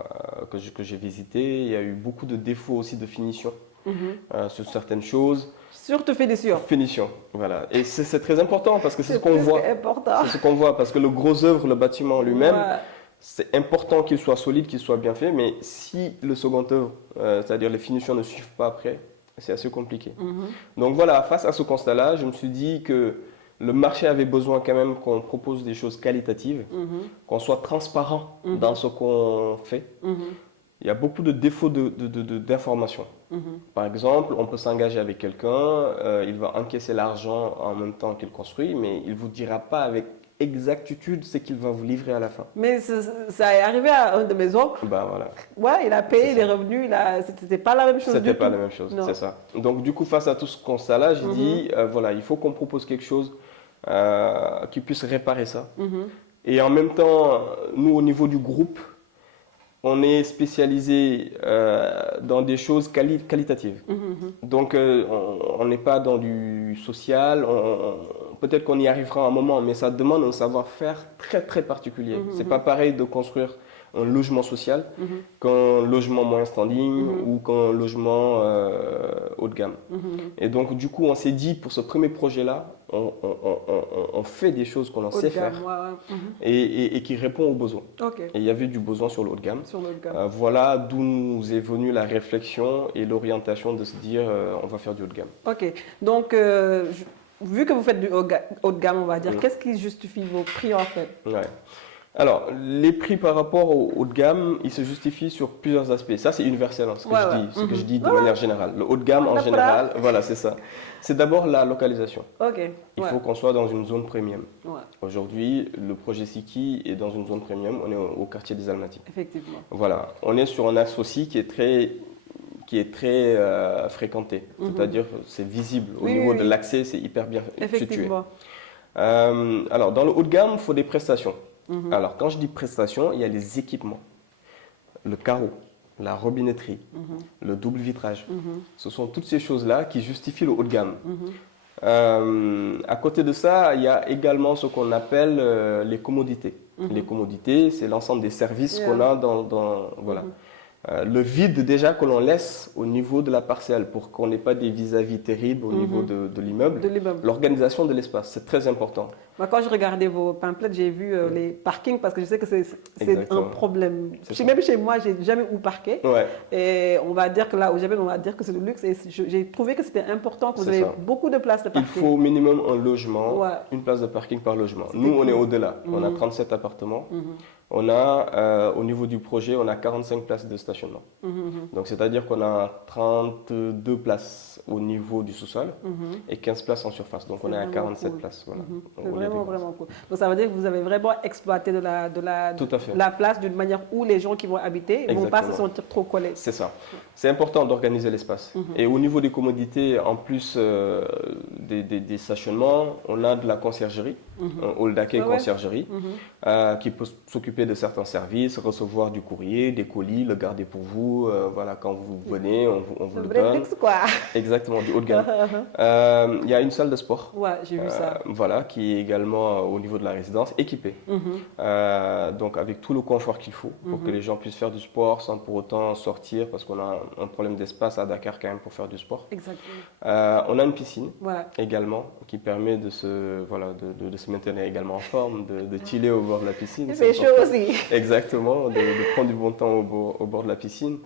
que j'ai visités. Il y a eu beaucoup de défauts aussi de finition sur certaines choses. Surtout finition. Finition, voilà. Et c'est très important parce que c'est ce qu'on voit. C'est ce qu'on voit parce que le gros œuvre, le bâtiment lui-même, c'est important qu'il soit solide, qu'il soit bien fait, mais si le second œuvre, c'est-à-dire les finitions ne suivent pas après, c'est assez compliqué. Donc voilà, face à ce constat-là, je me suis dit que le marché avait besoin quand même qu'on propose des choses qualitatives, qu'on soit transparent dans ce qu'on fait. Il y a beaucoup de défauts d'information. Par exemple, on peut s'engager avec quelqu'un, il va encaisser l'argent en même temps qu'il construit, mais il ne vous dira pas avec exactitude ce qu'il va vous livrer à la fin. Mais ça est arrivé à un de mes oncles. Bah voilà. Ouais, il a payé, il est revenu, c'était pas la même chose du tout. C'était pas la même chose, c'est ça. Donc du coup, face à tout ce constat-là, j'ai dit, voilà, il faut qu'on propose quelque chose qui puisse réparer ça. Et en même temps, nous, au niveau du groupe, on est spécialisé dans des choses qualitatives. Donc, on n'est pas dans du social. Peut-être qu'on y arrivera un moment, mais ça demande un savoir-faire très, très particulier. C'est pas pareil de construire un logement social qu'un logement moins standing ou qu'un logement haut de gamme. Et donc, du coup, on s'est dit, pour ce premier projet-là, on fait des choses qu'on en sait faire et qui répond aux besoins. Et il y avait du besoin sur le haut de gamme. Voilà d'où nous est venue la réflexion et l'orientation de se dire on va faire du haut de gamme. Ok, donc vu que vous faites du haut de gamme, on va dire, qu'est-ce qui justifie vos prix en fait? Ouais. Alors, les prix par rapport au haut de gamme, ils se justifient sur plusieurs aspects. Ça, c'est universel, hein, ce que je dis de manière générale. Le haut de gamme, en général, voilà, c'est ça. C'est d'abord la localisation. Il faut qu'on soit dans une zone premium. Aujourd'hui, le projet Siki est dans une zone premium. On est au quartier des Almadies. Effectivement. Voilà. On est sur un axe aussi qui est très fréquenté. C'est-à-dire, c'est visible. Au niveau de l'accès, c'est hyper bien situé. Alors, dans le haut de gamme, il faut des prestations. Alors, quand je dis prestations, il y a les équipements, le carreau, la robinetterie, le double vitrage. Ce sont toutes ces choses-là qui justifient le haut de gamme. À côté de ça, il y a également ce qu'on appelle les commodités. Les commodités, c'est l'ensemble des services qu'on a voilà. Le vide déjà que l'on laisse au niveau de la parcelle pour qu'on n'ait pas des vis-à-vis terribles au niveau de l'immeuble. L'organisation de l'espace, c'est très important. Moi, quand je regardais vos pamphlets, j'ai vu les parkings parce que je sais que c'est un problème. Même chez moi, j'ai jamais où parquer. Et on va dire que là, au Japon, on va dire que c'est le luxe. Et j'ai trouvé que c'était important que vous avez beaucoup de places de parking. Il faut au minimum un logement, une place de parking par logement. Nous, on est au-delà. On a 37 appartements. On a, au niveau du projet, on a 45 places de stationnement. Donc, c'est-à-dire qu'on a 32 places au niveau du sous-sol et 15 places en surface. Donc, on est à 47 places. Voilà. Vraiment cool. Donc, ça veut dire que vous avez vraiment exploité de la place d'une manière où les gens qui vont habiter ne vont pas se sentir trop collés. C'est ça. C'est important d'organiser l'espace. Et au niveau des commodités, en plus des stationnements, on a de la conciergerie, un hall d'accueil conciergerie, qui peut s'occuper de certains services, recevoir du courrier, des colis, le garder pour vous. Voilà, quand vous venez, on vous le donne. Luxe, quoi. Exactement, du haut de gamme. Il y a une salle de sport. Ouais, j'ai vu ça. Voilà, qui est également au niveau de la résidence équipée. Donc avec tout le confort qu'il faut pour que les gens puissent faire du sport sans pour autant sortir parce qu'on a un problème d'espace à Dakar quand même pour faire du sport. Exactement. On a une piscine également qui permet de se maintenir également en forme, de chiller au bord de la piscine. Il fait chaud aussi. Exactement, de prendre du bon temps au bord de la piscine.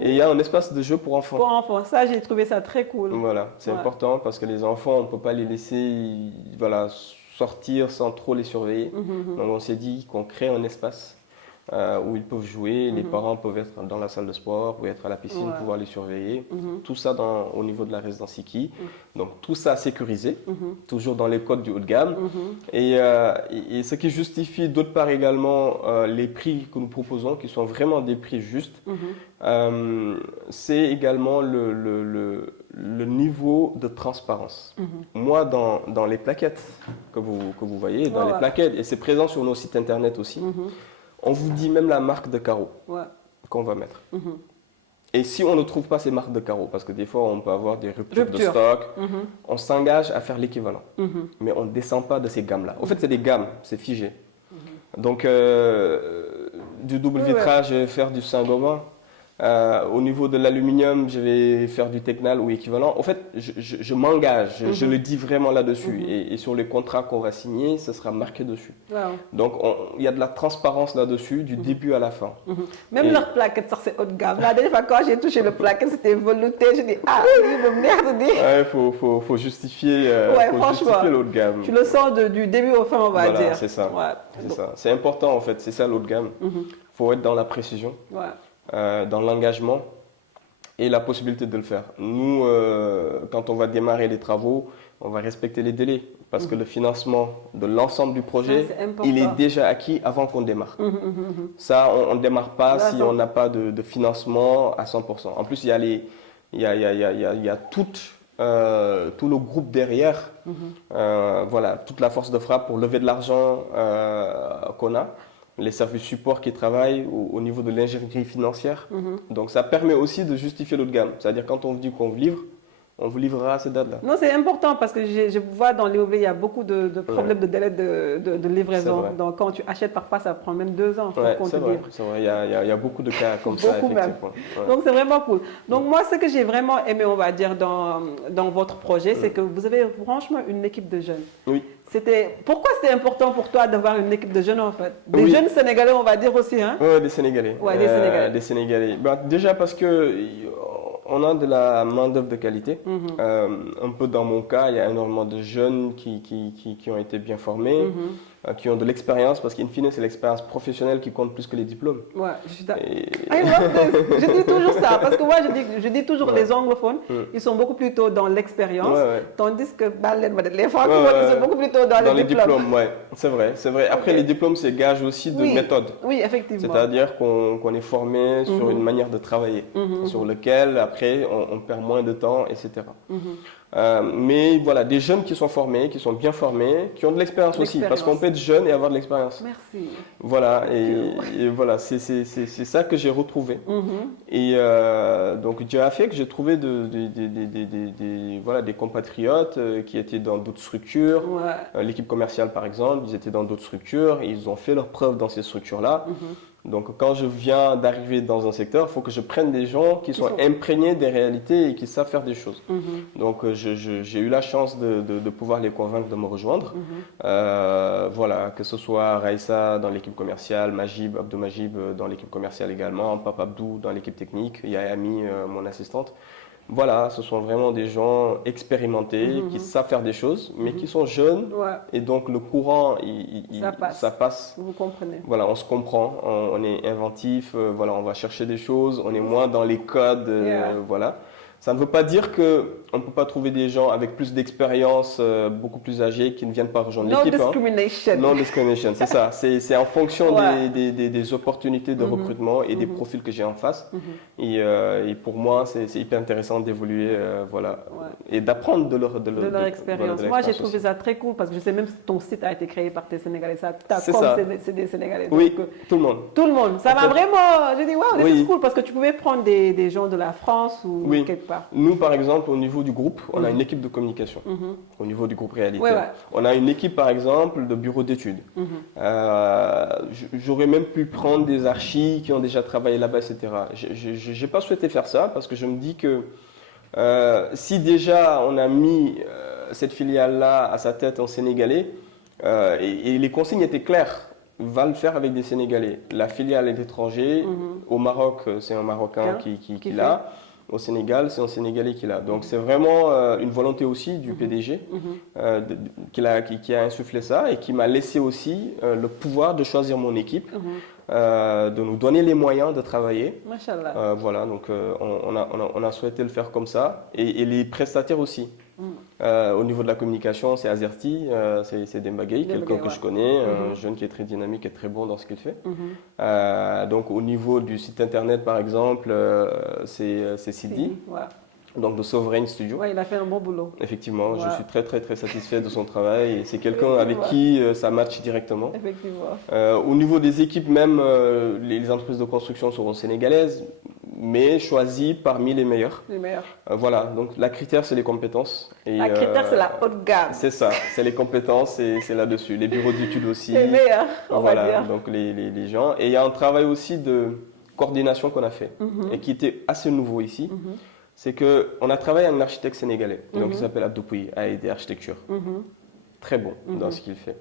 Et il y a un espace de jeu pour enfants. Pour enfants, ça j'ai trouvé ça très cool. Voilà, c'est important parce que les enfants, on ne peut pas les laisser sortir sans trop les surveiller. Donc on s'est dit qu'on crée un espace où ils peuvent jouer, les parents peuvent être dans la salle de sport ou être à la piscine, pouvoir les surveiller. Tout ça au niveau de la résidence Siki. Donc tout ça sécurisé, toujours dans les codes du haut de gamme. Et ce qui justifie d'autre part également les prix que nous proposons, qui sont vraiment des prix justes, c'est également le niveau de transparence. Moi, dans les plaquettes que vous voyez, dans les plaquettes, et c'est présent sur nos sites internet aussi, on vous dit même la marque de carreaux qu'on va mettre. Et si on ne trouve pas ces marques de carreaux, parce que des fois on peut avoir des ruptures de stock, on s'engage à faire l'équivalent. Mais on ne descend pas de ces gammes-là. Au fait, c'est des gammes, c'est figé. Donc, du double vitrage, faire du Saint-Gobain, Au niveau de l'aluminium, je vais faire du Tecnal ou équivalent. En fait, je m'engage, je le dis vraiment là-dessus. Et sur les contrats qu'on va signer, ce sera marqué dessus. Wow. Donc, il y a de la transparence là-dessus, du début à la fin. Même leurs plaquettes, ça c'est haut de gamme. La dernière fois, quand j'ai touché le plaquette, c'était velouté. Je dis, ah, oui, merde. Ouais, faut justifier, justifier l'eau de gamme. Tu le sens du début au fin, on va dire. C'est ça. Ouais. C'est ça. C'est important, en fait. C'est ça l'eau de gamme. Faut être dans la précision. Ouais. Dans l'engagement et la possibilité de le faire. Nous, quand on va démarrer les travaux, on va respecter les délais parce que le financement de l'ensemble du projet, il est déjà acquis avant qu'on démarre. Ça, on ne démarre pas si on n'a pas de financement à 100%. En plus, il y a tout le groupe derrière, voilà, toute la force de frappe pour lever de l'argent qu'on a. Les services support qui travaillent au niveau de l'ingénierie financière. Donc ça permet aussi de justifier l'eau de gamme. C'est-à-dire quand on vous dit qu'on vous livre, on vous livrera à ces dates-là. Non, c'est important parce que je vois dans l'IOV, il y a beaucoup de problèmes de délai de livraison. Donc quand tu achètes, parfois ça prend même 2 ans pour qu'on te livre. C'est vrai, il y a beaucoup de cas comme ça. Beaucoup même. Donc c'est vraiment cool. Donc moi, ce que j'ai vraiment aimé, on va dire, dans votre projet, c'est que vous avez franchement une équipe de jeunes. Oui. Pourquoi c'était important pour toi d'avoir une équipe de jeunes en fait? Des jeunes Sénégalais, on va dire aussi, hein? Oui, des Sénégalais. Ouais, des Sénégalais. Des Sénégalais. Ben, déjà parce que on a de la main-d'œuvre de qualité. Un peu dans mon cas, il y a énormément de jeunes qui ont été bien formés, qui ont de l'expérience, parce qu'in fine, c'est l'expérience professionnelle qui compte plus que les diplômes. Ouais, je suis d'accord. Je dis toujours ça, parce que moi, je dis toujours les anglophones, ils sont beaucoup plus tôt dans l'expérience, tandis que les francophones, ils sont beaucoup plus tôt dans les diplômes. Ouais, c'est vrai, c'est vrai. Après, les diplômes, c'est gage aussi de méthode. Oui, effectivement. C'est-à-dire qu'on est formé sur une manière de travailler, sur lequel, après, on perd moins de temps, etc. Mais voilà, des jeunes qui sont formés, qui sont bien formés, qui ont de l'expérience aussi, parce qu'on peut être jeune et avoir de l'expérience. Merci. Voilà, et voilà, c'est ça que j'ai retrouvé. Et donc Dieu a fait que j'ai trouvé des compatriotes qui étaient dans d'autres structures. L'équipe commerciale par exemple, ils étaient dans d'autres structures, et ils ont fait leurs preuves dans ces structures-là. Donc quand je viens d'arriver dans un secteur, il faut que je prenne des gens qui sont imprégnés des réalités et qui savent faire des choses. Donc j'ai eu la chance de pouvoir les convaincre de me rejoindre. Voilà, que ce soit Raïssa dans l'équipe commerciale, Majib, Abdou Majib dans l'équipe commerciale également, Papa Abdou dans l'équipe technique, Yayami, mon assistante. Voilà, ce sont vraiment des gens expérimentés qui savent faire des choses, mais qui sont jeunes. Et donc le courant, ça passe. Vous comprenez. Voilà, on se comprend, on est inventif, voilà, on va chercher des choses, on est moins dans les codes, voilà. Ça ne veut pas dire qu'on ne peut pas trouver des gens avec plus d'expérience, beaucoup plus âgés, qui ne viennent pas rejoindre l'équipe. Non discrimination. Non discrimination, c'est ça. C'est en fonction des opportunités de recrutement et des profils que j'ai en face. Et pour moi, c'est hyper intéressant d'évoluer voilà, et d'apprendre de leur expérience. Moi, j'ai trouvé ça très cool parce que je sais même que ton site a été créé par tes Sénégalais. C'est des Sénégalais. Oui, donc, tout le monde. Tout le monde. Ça m'a vraiment... J'ai dit, waouh, c'est cool parce que tu pouvais prendre des gens de la France ou quelque part. Nous, par exemple, au niveau du groupe, on a une équipe de communication. Au niveau du groupe réalité. On a une équipe, par exemple, de bureau d'études. J'aurais même pu prendre des archis qui ont déjà travaillé là-bas, etc. Je n'ai pas souhaité faire ça parce que je me dis que si déjà on a mis cette filiale-là à sa tête en Sénégalais, et les consignes étaient claires, va le faire avec des Sénégalais. La filiale est étrangère. Au Maroc, c'est un Marocain qui l'a. Au Sénégal, c'est un Sénégalais qui l'a. Donc c'est vraiment une volonté aussi du PDG qui a insufflé ça et qui m'a laissé aussi le pouvoir de choisir mon équipe, de nous donner les moyens de travailler. Machallah. Voilà, donc on a souhaité le faire comme ça et les prestataires aussi. Au niveau de la communication, c'est Azerty, c'est Dembagay, quelqu'un que je connais, un jeune qui est très dynamique et très bon dans ce qu'il fait. Donc au niveau du site internet par exemple, c'est Sidi. Donc de Sovereign Studio. Il a fait un bon boulot. Effectivement, je suis très satisfait de son travail et c'est quelqu'un avec qui ça match directement. Effectivement. Au niveau des équipes même, les entreprises de construction seront sénégalaises, mais choisies parmi les meilleurs. Les meilleurs. Voilà, donc la critère c'est les compétences. Et, la critère c'est la haute gamme. C'est ça, c'est les compétences et c'est là-dessus. Les bureaux d'études aussi. Les meilleurs, on va dire. Donc les gens. Et il y a un travail aussi de coordination qu'on a fait et qui était assez nouveau ici, c'est qu'on a travaillé avec un architecte sénégalais, donc il s'appelle Abdoupoui, AED Architecture. Très bon dans ce qu'il fait.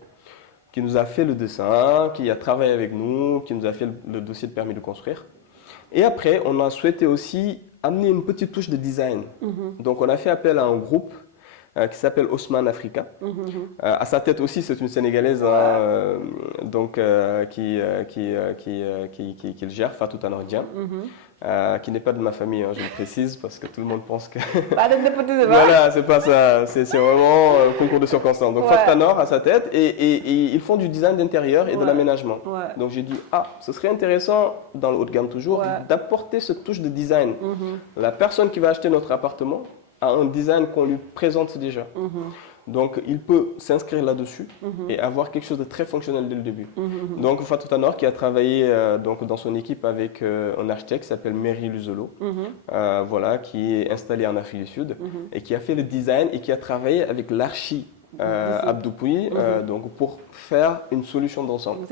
Qui nous a fait le dessin, qui a travaillé avec nous, qui nous a fait le dossier de permis de construire. Et après, on a souhaité aussi amener une petite touche de design. Donc on a fait appel à un groupe qui s'appelle Haussmann Africa. À sa tête aussi, c'est une Sénégalaise donc, qui le gère, Fatou Tanordien, qui n'est pas de ma famille, je le précise, parce que tout le monde pense que… Pas de népotisme. Voilà, c'est pas ça, c'est vraiment un concours de circonstances. Donc Fatou Tanor à sa tête, et ils font du design d'intérieur et de l'aménagement. Donc j'ai dit, ce serait intéressant, dans le haut de gamme toujours, d'apporter cette touche de design. La personne qui va acheter notre appartement a un design qu'on lui présente déjà. Donc, il peut s'inscrire là-dessus et avoir quelque chose de très fonctionnel dès le début. Donc, Fatou Tanor qui a travaillé donc, dans son équipe avec un architecte qui s'appelle Mary Luzolo, voilà, qui est installé en Afrique du Sud et qui a fait le design et qui a travaillé avec l'archi Abdoupoui donc pour faire une solution d'ensemble.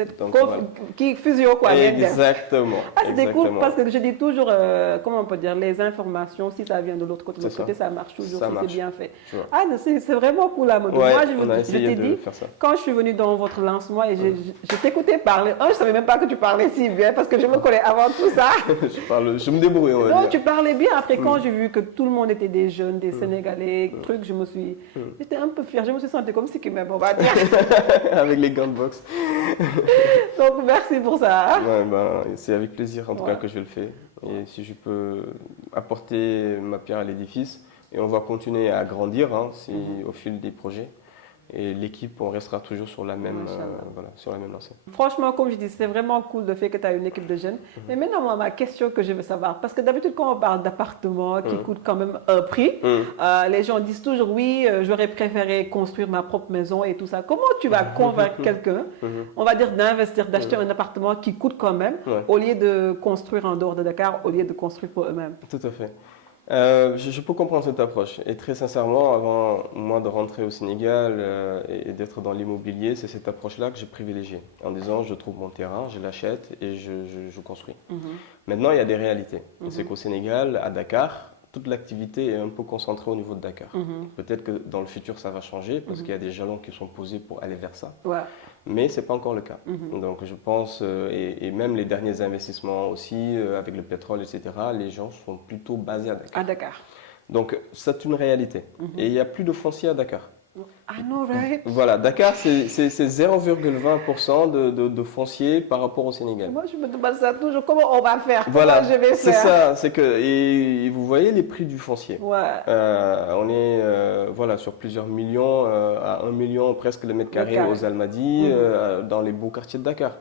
Qui fusion quoi. Exactement. C'était cool parce que je dis toujours, comment on peut dire, les informations, si ça vient de l'autre côté, ça marche toujours, si c'est bien fait. C'est vraiment cool à Modou. Moi, je t'ai dit, quand je suis venue dans votre lancement et je t'écoutais parler, je ne savais même pas que tu parlais si bien parce que je me connais avant tout ça. je me débrouille. Non, tu parlais bien. Après, quand j'ai vu que tout le monde était des jeunes, des Sénégalais, j'étais un peu fière. Je me suis sentie comme si on va dire. Avec les gants de boxe. Donc, merci pour ça. C'est avec plaisir en tout cas que je le fais. Et si je peux apporter ma pierre à l'édifice, et on va continuer à grandir au fil des projets. Et l'équipe, on restera toujours sur la même, sur la même lancée. Franchement, comme je dis, c'est vraiment cool le fait que tu as une équipe de jeunes. Mais maintenant, moi, ma question que je veux savoir, parce que d'habitude, quand on parle d'appartements qui coûtent quand même un prix, les gens disent toujours, oui, j'aurais préféré construire ma propre maison et tout ça. Comment tu vas convaincre quelqu'un, on va dire, d'investir, d'acheter un appartement qui coûte quand même, au lieu de construire en dehors de Dakar, au lieu de construire pour eux-mêmes? Tout à fait. Je peux comprendre cette approche et très sincèrement, avant moi de rentrer au Sénégal et d'être dans l'immobilier, c'est cette approche-là que j'ai privilégiée en disant je trouve mon terrain, je l'achète et je construis. Maintenant, il y a des réalités. C'est qu'au Sénégal, à Dakar, toute l'activité est un peu concentrée au niveau de Dakar. Peut-être que dans le futur, ça va changer parce qu'il y a des jalons qui sont posés pour aller vers ça. Mais ce n'est pas encore le cas. Donc je pense, et même les derniers investissements aussi, avec le pétrole, etc., les gens sont plutôt basés à Dakar. Donc c'est une réalité. Et il n'y a plus de foncier à Dakar. I know, right? Voilà, Dakar, c'est 0,20% de foncier par rapport au Sénégal. Moi, je me demande ça toujours, comment on va faire? Voilà, comment je vais c'est faire? ça, c'est que, et vous voyez les prix du foncier. On est voilà, sur plusieurs millions, à 1 million presque le mètre carré aux Almadies, dans les beaux quartiers de Dakar.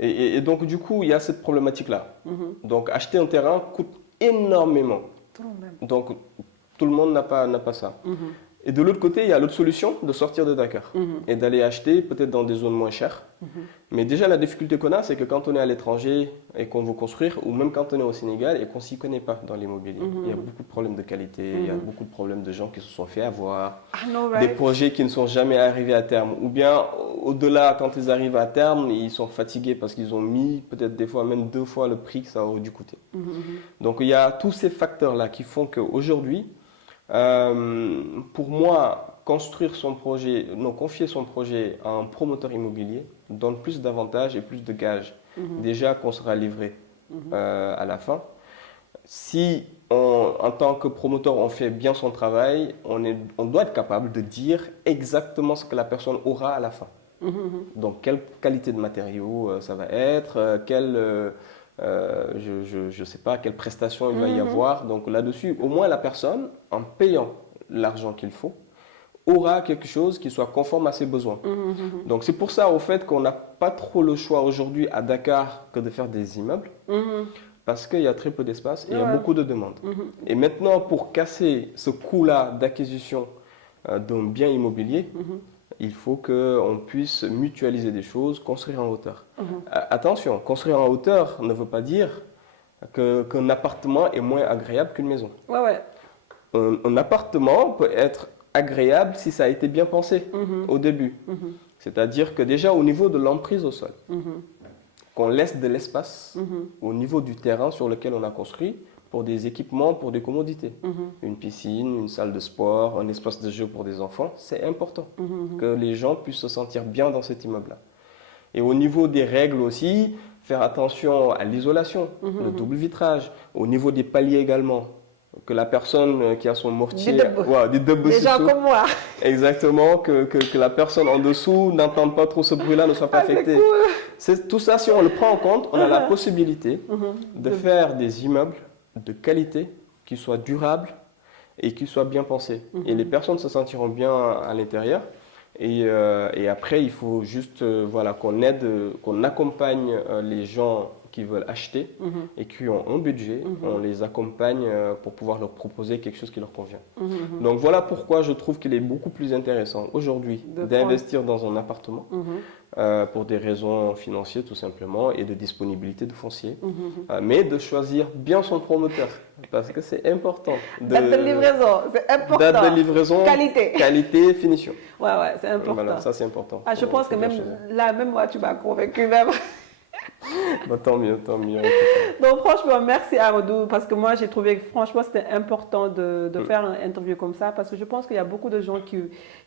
Et donc, du coup, il y a cette problématique-là. Donc, acheter un terrain coûte énormément. Donc, tout le monde n'a pas ça. Et de l'autre côté, il y a l'autre solution de sortir de Dakar et d'aller acheter peut-être dans des zones moins chères. Mais déjà, la difficulté qu'on a, c'est que quand on est à l'étranger et qu'on veut construire, ou même quand on est au Sénégal et qu'on ne s'y connaît pas dans l'immobilier, il y a beaucoup de problèmes de qualité, il y a beaucoup de problèmes de gens qui se sont fait avoir, des projets qui ne sont jamais arrivés à terme. Ou bien, au-delà, quand ils arrivent à terme, ils sont fatigués parce qu'ils ont mis peut-être des fois même 2 fois le prix que ça aurait dû coûter. Donc, il y a tous ces facteurs-là qui font qu'aujourd'hui, pour moi, confier son projet à un promoteur immobilier donne plus d'avantages et plus de gages. Déjà qu'on sera livré à la fin. Si en tant que promoteur, on fait bien son travail, on doit être capable de dire exactement ce que la personne aura à la fin. Donc, quelle qualité de matériaux ça va être, je ne sais pas, quelle prestation il va y avoir. Donc là-dessus, au moins la personne, en payant l'argent qu'il faut, aura quelque chose qui soit conforme à ses besoins. Donc c'est pour ça au fait qu'on n'a pas trop le choix aujourd'hui à Dakar que de faire des immeubles, parce qu'il y a très peu d'espace et il y a beaucoup de demandes. Et maintenant, pour casser ce coût-là d'acquisition d'un bien immobilier, il faut qu'on puisse mutualiser des choses, construire en hauteur. Attention, construire en hauteur ne veut pas dire qu'un appartement est moins agréable qu'une maison. Un appartement peut être agréable si ça a été bien pensé au début. C'est-à-dire que déjà au niveau de l'emprise au sol, qu'on laisse de l'espace au niveau du terrain sur lequel on a construit pour des équipements, pour des commodités. Une piscine, une salle de sport, un espace de jeu pour des enfants, c'est important que les gens puissent se sentir bien dans cet immeuble-là. Et au niveau des règles aussi, faire attention à l'isolation, le double vitrage, au niveau des paliers également. Que la personne qui a son mortier, des gens comme moi, exactement, que la personne en dessous n'entende pas trop ce bruit-là, ne soit pas affectée. Cool. Tout ça, si on le prend en compte, on a la possibilité de faire des immeubles de qualité, qui soient durables et qui soient bien pensés. Et les personnes se sentiront bien à l'intérieur. Et après, il faut juste qu'on aide, qu'on accompagne les gens qui veulent acheter et qui ont un budget, on les accompagne pour pouvoir leur proposer quelque chose qui leur convient. Donc voilà pourquoi je trouve qu'il est beaucoup plus intéressant aujourd'hui d'investir dans un appartement pour des raisons financières tout simplement et de disponibilité de foncier, mais de choisir bien son promoteur parce que c'est important. Date de livraison, c'est important. Date de livraison, qualité, finition. Ouais, c'est important. Voilà, ça c'est important. Je pense que même là, même moi, tu m'as convaincu même. Bah, tant mieux, tant mieux. Donc franchement, merci Amadou, parce que moi j'ai trouvé que franchement c'était important de faire une interview comme ça, parce que je pense qu'il y a beaucoup de gens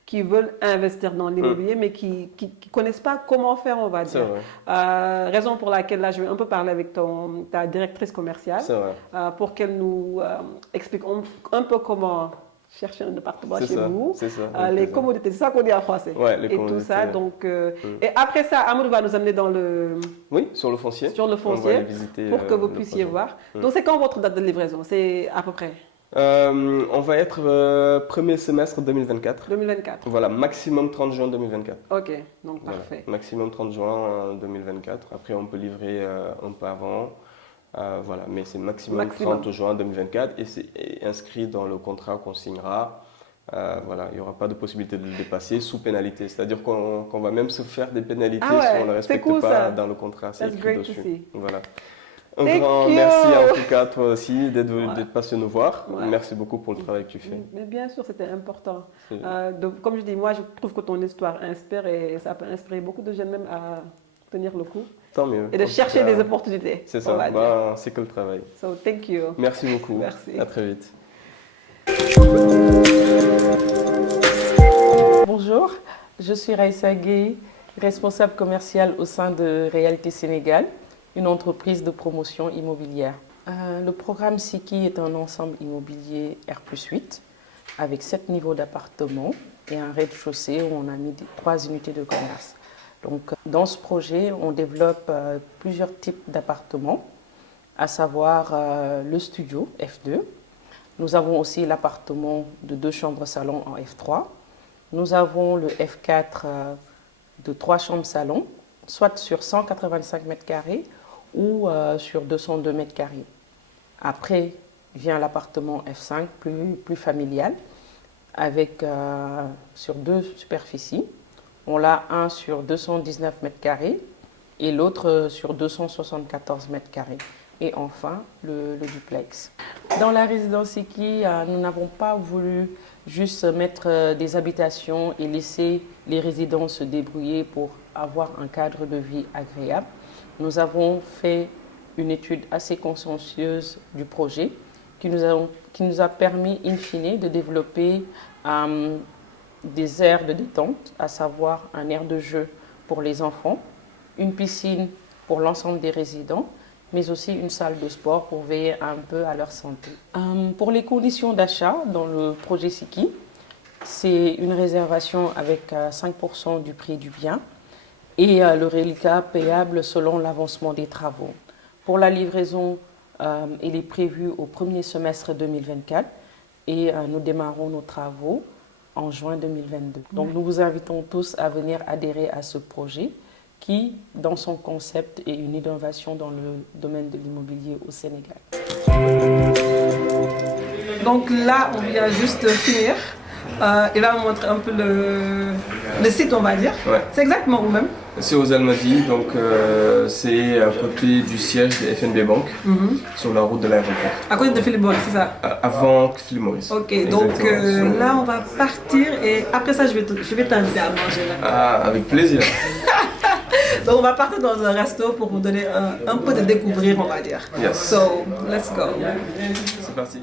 qui veulent investir dans l'immobilier, mais qui ne connaissent pas comment faire, on va dire. Raison pour laquelle là je vais un peu parler avec ta directrice commerciale, pour qu'elle nous explique un peu comment chercher un appartement chez vous, les commodités, c'est ça qu'on dit en français, et tout ça. Donc, et après ça, Amadou va nous amener dans le... Oui, sur le foncier. Sur le foncier, pour que vous puissiez voir. Donc, c'est quand votre date de livraison? C'est à peu près on va être premier semestre 2024. 2024. Voilà, maximum 30 juin 2024. Ok, donc parfait. Maximum 30 juin 2024. Après, on peut livrer un peu avant. Voilà, mais c'est maximum 30 juin 2024 et c'est inscrit dans le contrat qu'on signera. Voilà, il n'y aura pas de possibilité de le dépasser sous pénalité. C'est-à-dire qu'on va même se faire des pénalités si on ne le respecte pas dans le contrat. C'est écrit dessus. Voilà. Un grand merci en tout cas à toi aussi d'être passé nous voir. Merci beaucoup pour le travail que tu fais. Mais bien sûr, c'était important. Comme je dis, moi je trouve que ton histoire inspire et ça peut inspirer beaucoup de jeunes même à tenir le coup. Tant mieux. Et de chercher des opportunités. C'est ça, c'est que le travail. So, thank you. Merci beaucoup. Merci. À très vite. Bonjour, je suis Raïssa Gueye, responsable commerciale au sein de Réalité Sénégal, une entreprise de promotion immobilière. Le programme Siki est un ensemble immobilier R+8 avec 7 niveaux d'appartements et un rez-de-chaussée où on a mis 3 unités de commerce. Donc, dans ce projet, on développe plusieurs types d'appartements, à savoir le studio F2. Nous avons aussi l'appartement de 2 chambres-salon en F3. Nous avons le F4 de 3 chambres-salon, soit sur 185 m² ou sur 202 m². Après vient l'appartement F5 plus familial, avec sur 2 superficies. On l'a un sur 219 m² et l'autre sur 274 m². Et enfin, le duplex. Dans la résidence Siki, nous n'avons pas voulu juste mettre des habitations et laisser les résidents se débrouiller pour avoir un cadre de vie agréable. Nous avons fait une étude assez consciencieuse du projet qui nous a permis, in fine, de développer des aires de détente, à savoir un aire de jeu pour les enfants, une piscine pour l'ensemble des résidents, mais aussi une salle de sport pour veiller un peu à leur santé. Pour les conditions d'achat dans le projet Siki, c'est une réservation avec 5% du prix du bien et le reliquat payable selon l'avancement des travaux. Pour la livraison, elle est prévue au premier semestre 2024 et nous démarrons nos travaux en juin 2022. Donc nous vous invitons tous à venir adhérer à ce projet qui, dans son concept, est une innovation dans le domaine de l'immobilier au Sénégal. Donc là, on vient juste finir. Il va me montrer un peu le site, on va dire. Ouais. C'est exactement où même? C'est aux Almadies, donc c'est à côté du siège de FNB Bank, sur la route de l'aéroport. À côté de Philippe Maurice, c'est ça? Avant Philippe Maurice. Ok, donc là on va partir et après ça je vais t'inviter à manger là. Ah, avec plaisir. Donc on va partir dans un resto pour vous donner un peu de découvrir, on va dire. Yes. So, let's go. C'est parti.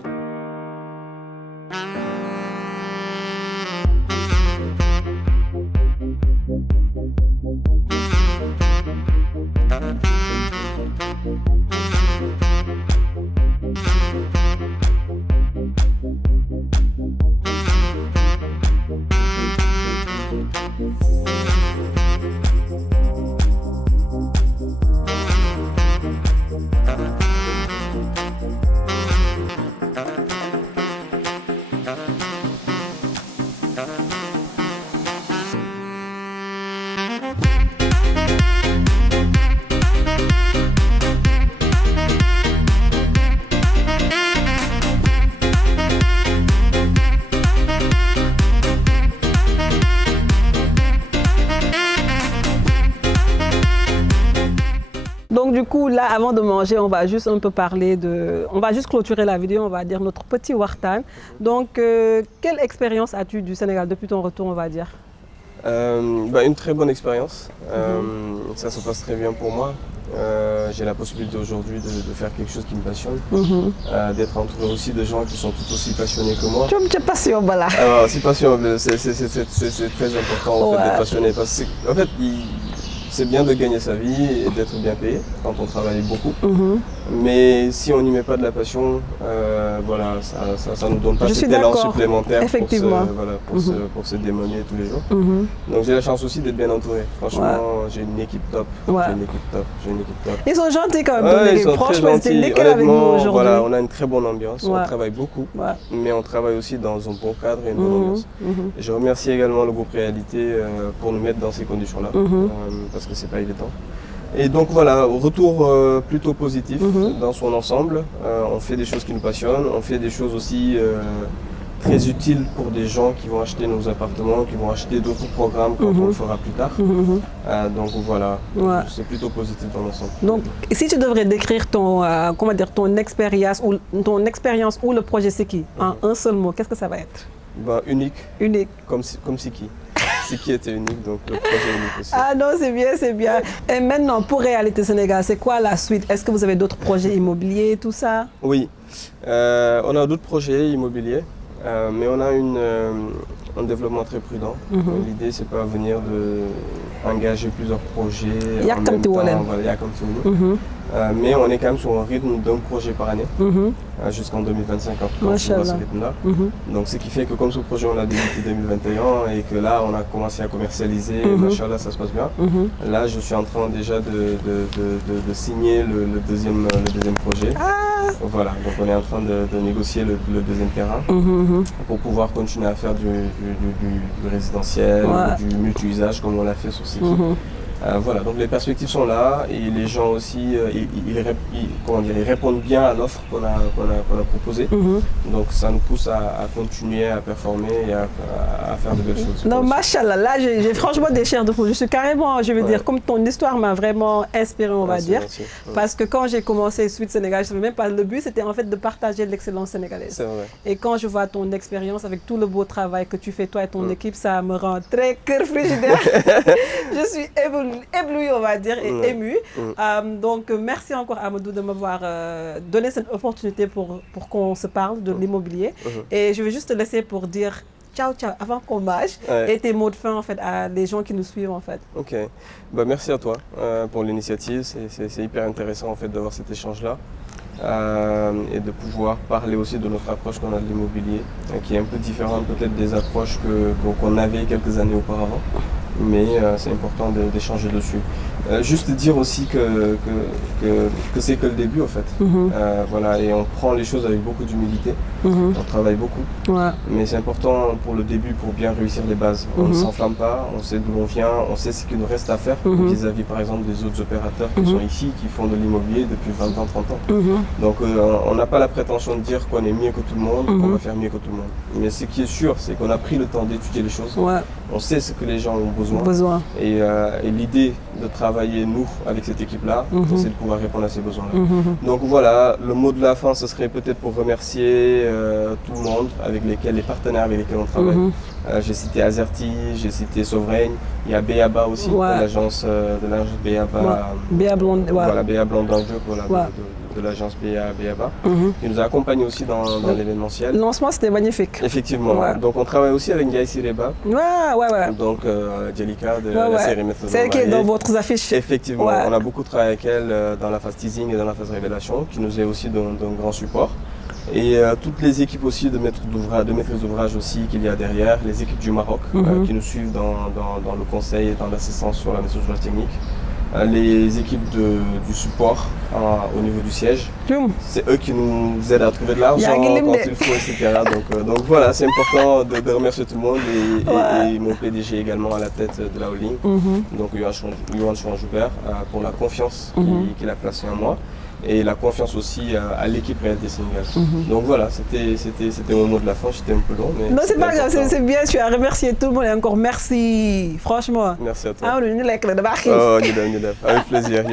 Donc du coup, là, avant de manger, on va juste un peu parler on va juste clôturer la vidéo, on va dire notre petit waxtaan. Donc, quelle expérience as-tu du Sénégal depuis ton retour, on va dire? Une très bonne expérience. Ça se passe très bien pour moi. J'ai la possibilité aujourd'hui de faire quelque chose qui me passionne, d'être entouré aussi de gens qui sont tout aussi passionnés que moi. Tu es passionné, voilà. Alors, c'est passion, c'est très important en fait, d'être passionné parce que en fait, c'est bien de gagner sa vie et d'être bien payé quand on travaille beaucoup. Mais si on n'y met pas de la passion, voilà, ça nous donne pas cet élan supplémentaire pour se démoner tous les jours. Donc j'ai la chance aussi d'être bien entouré. Franchement, j'ai une équipe top. J'ai une équipe top. Ils sont gentils quand même. Ils sont franchement, très gentils. Honnêtement, voilà, on a une très bonne ambiance. On travaille beaucoup, mais on travaille aussi dans un bon cadre et une bonne ambiance. Et je remercie également le groupe Réalité pour nous mettre dans ces conditions-là, parce que c'est pas évident. Et donc voilà, retour plutôt positif dans son ensemble. On fait des choses qui nous passionnent, on fait des choses aussi très utiles pour des gens qui vont acheter nos appartements, qui vont acheter d'autres programmes quand on le fera plus tard. Donc voilà, c'est plutôt positif dans l'ensemble. Donc si tu devrais décrire ton expérience ou le projet Siki en un seul mot, qu'est-ce que ça va être? Unique. Unique. Comme Siki. Siki était unique, donc le projet est unique aussi. Ah non, c'est bien, c'est bien. Et maintenant, pour Réalité Sénégal, c'est quoi la suite? Est-ce que vous avez d'autres projets immobiliers, tout ça? Oui, on a d'autres projets immobiliers, mais on a un développement très prudent. L'idée, c'est pas venir engager plusieurs projets en même temps. Mais on est quand même sur un rythme d'un projet par année, jusqu'en 2025 en tout cas, on ce rythme-là. Donc ce qui fait que comme ce projet on l'a débuté 2021 et que là on a commencé à commercialiser, machallah, ça se passe bien. Là je suis en train déjà de signer le deuxième projet. Voilà, donc on est en train de négocier le deuxième terrain pour pouvoir continuer à faire du résidentiel, du multi-usage comme on l'a fait sur Siki. Voilà, donc les perspectives sont là et les gens aussi, ils répondent bien à l'offre qu'on a proposée. Donc ça nous pousse à continuer à performer et à faire de belles choses. Non, machallah, là j'ai franchement des chairs de fou. Je suis carrément, je veux dire, comme ton histoire m'a vraiment inspiré, on va dire. Parce que quand j'ai commencé Suite Sénégal, je ne savais même pas, le but c'était en fait de partager l'excellence sénégalaise. C'est vrai. Et quand je vois ton expérience avec tout le beau travail que tu fais toi et ton équipe, ça me rend très cœur frigidaire. Je suis ébloui, on va dire, et ému. Donc, merci encore Amadou de m'avoir donné cette opportunité pour qu'on se parle de l'immobilier. Et je vais juste te laisser pour dire ciao, ciao, avant qu'on mange et tes mots de fin en fait à les gens qui nous suivent en fait. Ok, merci à toi pour l'initiative. C'est hyper intéressant en fait d'avoir cet échange-là. Et de pouvoir parler aussi de notre approche qu'on a de l'immobilier, qui est un peu différente peut-être des approches qu'on avait quelques années auparavant, mais c'est important d'échanger dessus. Juste dire aussi que c'est que le début en fait. Voilà, et on prend les choses avec beaucoup d'humilité, on travaille beaucoup, mais c'est important pour le début pour bien réussir les bases. On ne s'enflamme pas, on sait d'où on vient, on sait ce qu'il nous reste à faire vis-à-vis par exemple des autres opérateurs qui sont ici, qui font de l'immobilier depuis 20 ans, 30 ans. Donc on n'a pas la prétention de dire qu'on est mieux que tout le monde, qu'on va faire mieux que tout le monde. Mais ce qui est sûr, c'est qu'on a pris le temps d'étudier les choses, on sait ce que les gens ont besoin besoins. Et l'idée de travailler, nous, avec cette équipe-là, c'est de pouvoir répondre à ces besoins-là. Donc voilà, le mot de la fin, ce serait peut-être pour remercier tout le monde, les partenaires avec lesquels on travaille. J'ai cité Azerty, j'ai cité Sovereign, il y a Béaba aussi, de l'agence Béaba. Béa Blonde, voilà, Béa Blonde dans le jeu, de l'agence Béaba, qui nous a accompagnés aussi dans l'événementiel. Le lancement, c'était magnifique. Effectivement. Donc on travaille aussi avec Ndiaye Sireba. Donc Djelika de la série Méthode. Celle qui est dans votre affiche. Effectivement, on a beaucoup travaillé avec elle dans la phase teasing et dans la phase révélation, qui nous est aussi d'un grand support. Et toutes les équipes aussi de maîtres d'ouvrage aussi qu'il y a derrière, les équipes du Maroc qui nous suivent dans le conseil et dans l'assistance sur la méthodologie technique. Les équipes du support au niveau du siège, c'est eux qui nous aident à trouver de l'argent quand il faut, etc. Donc voilà, c'est important de remercier tout le monde et mon PDG également à la tête de la holding, donc Yohan Chouan-Joubert, pour la confiance qu'il a placée en moi. Et la confiance aussi à l'équipe Réalité Sénégal. Donc voilà, c'était mon mot de la fin, j'étais un peu long. Mais non, c'est pas grave, c'est bien, tu as remercié tout le monde et encore merci, franchement. Merci à toi. Ah, avec plaisir,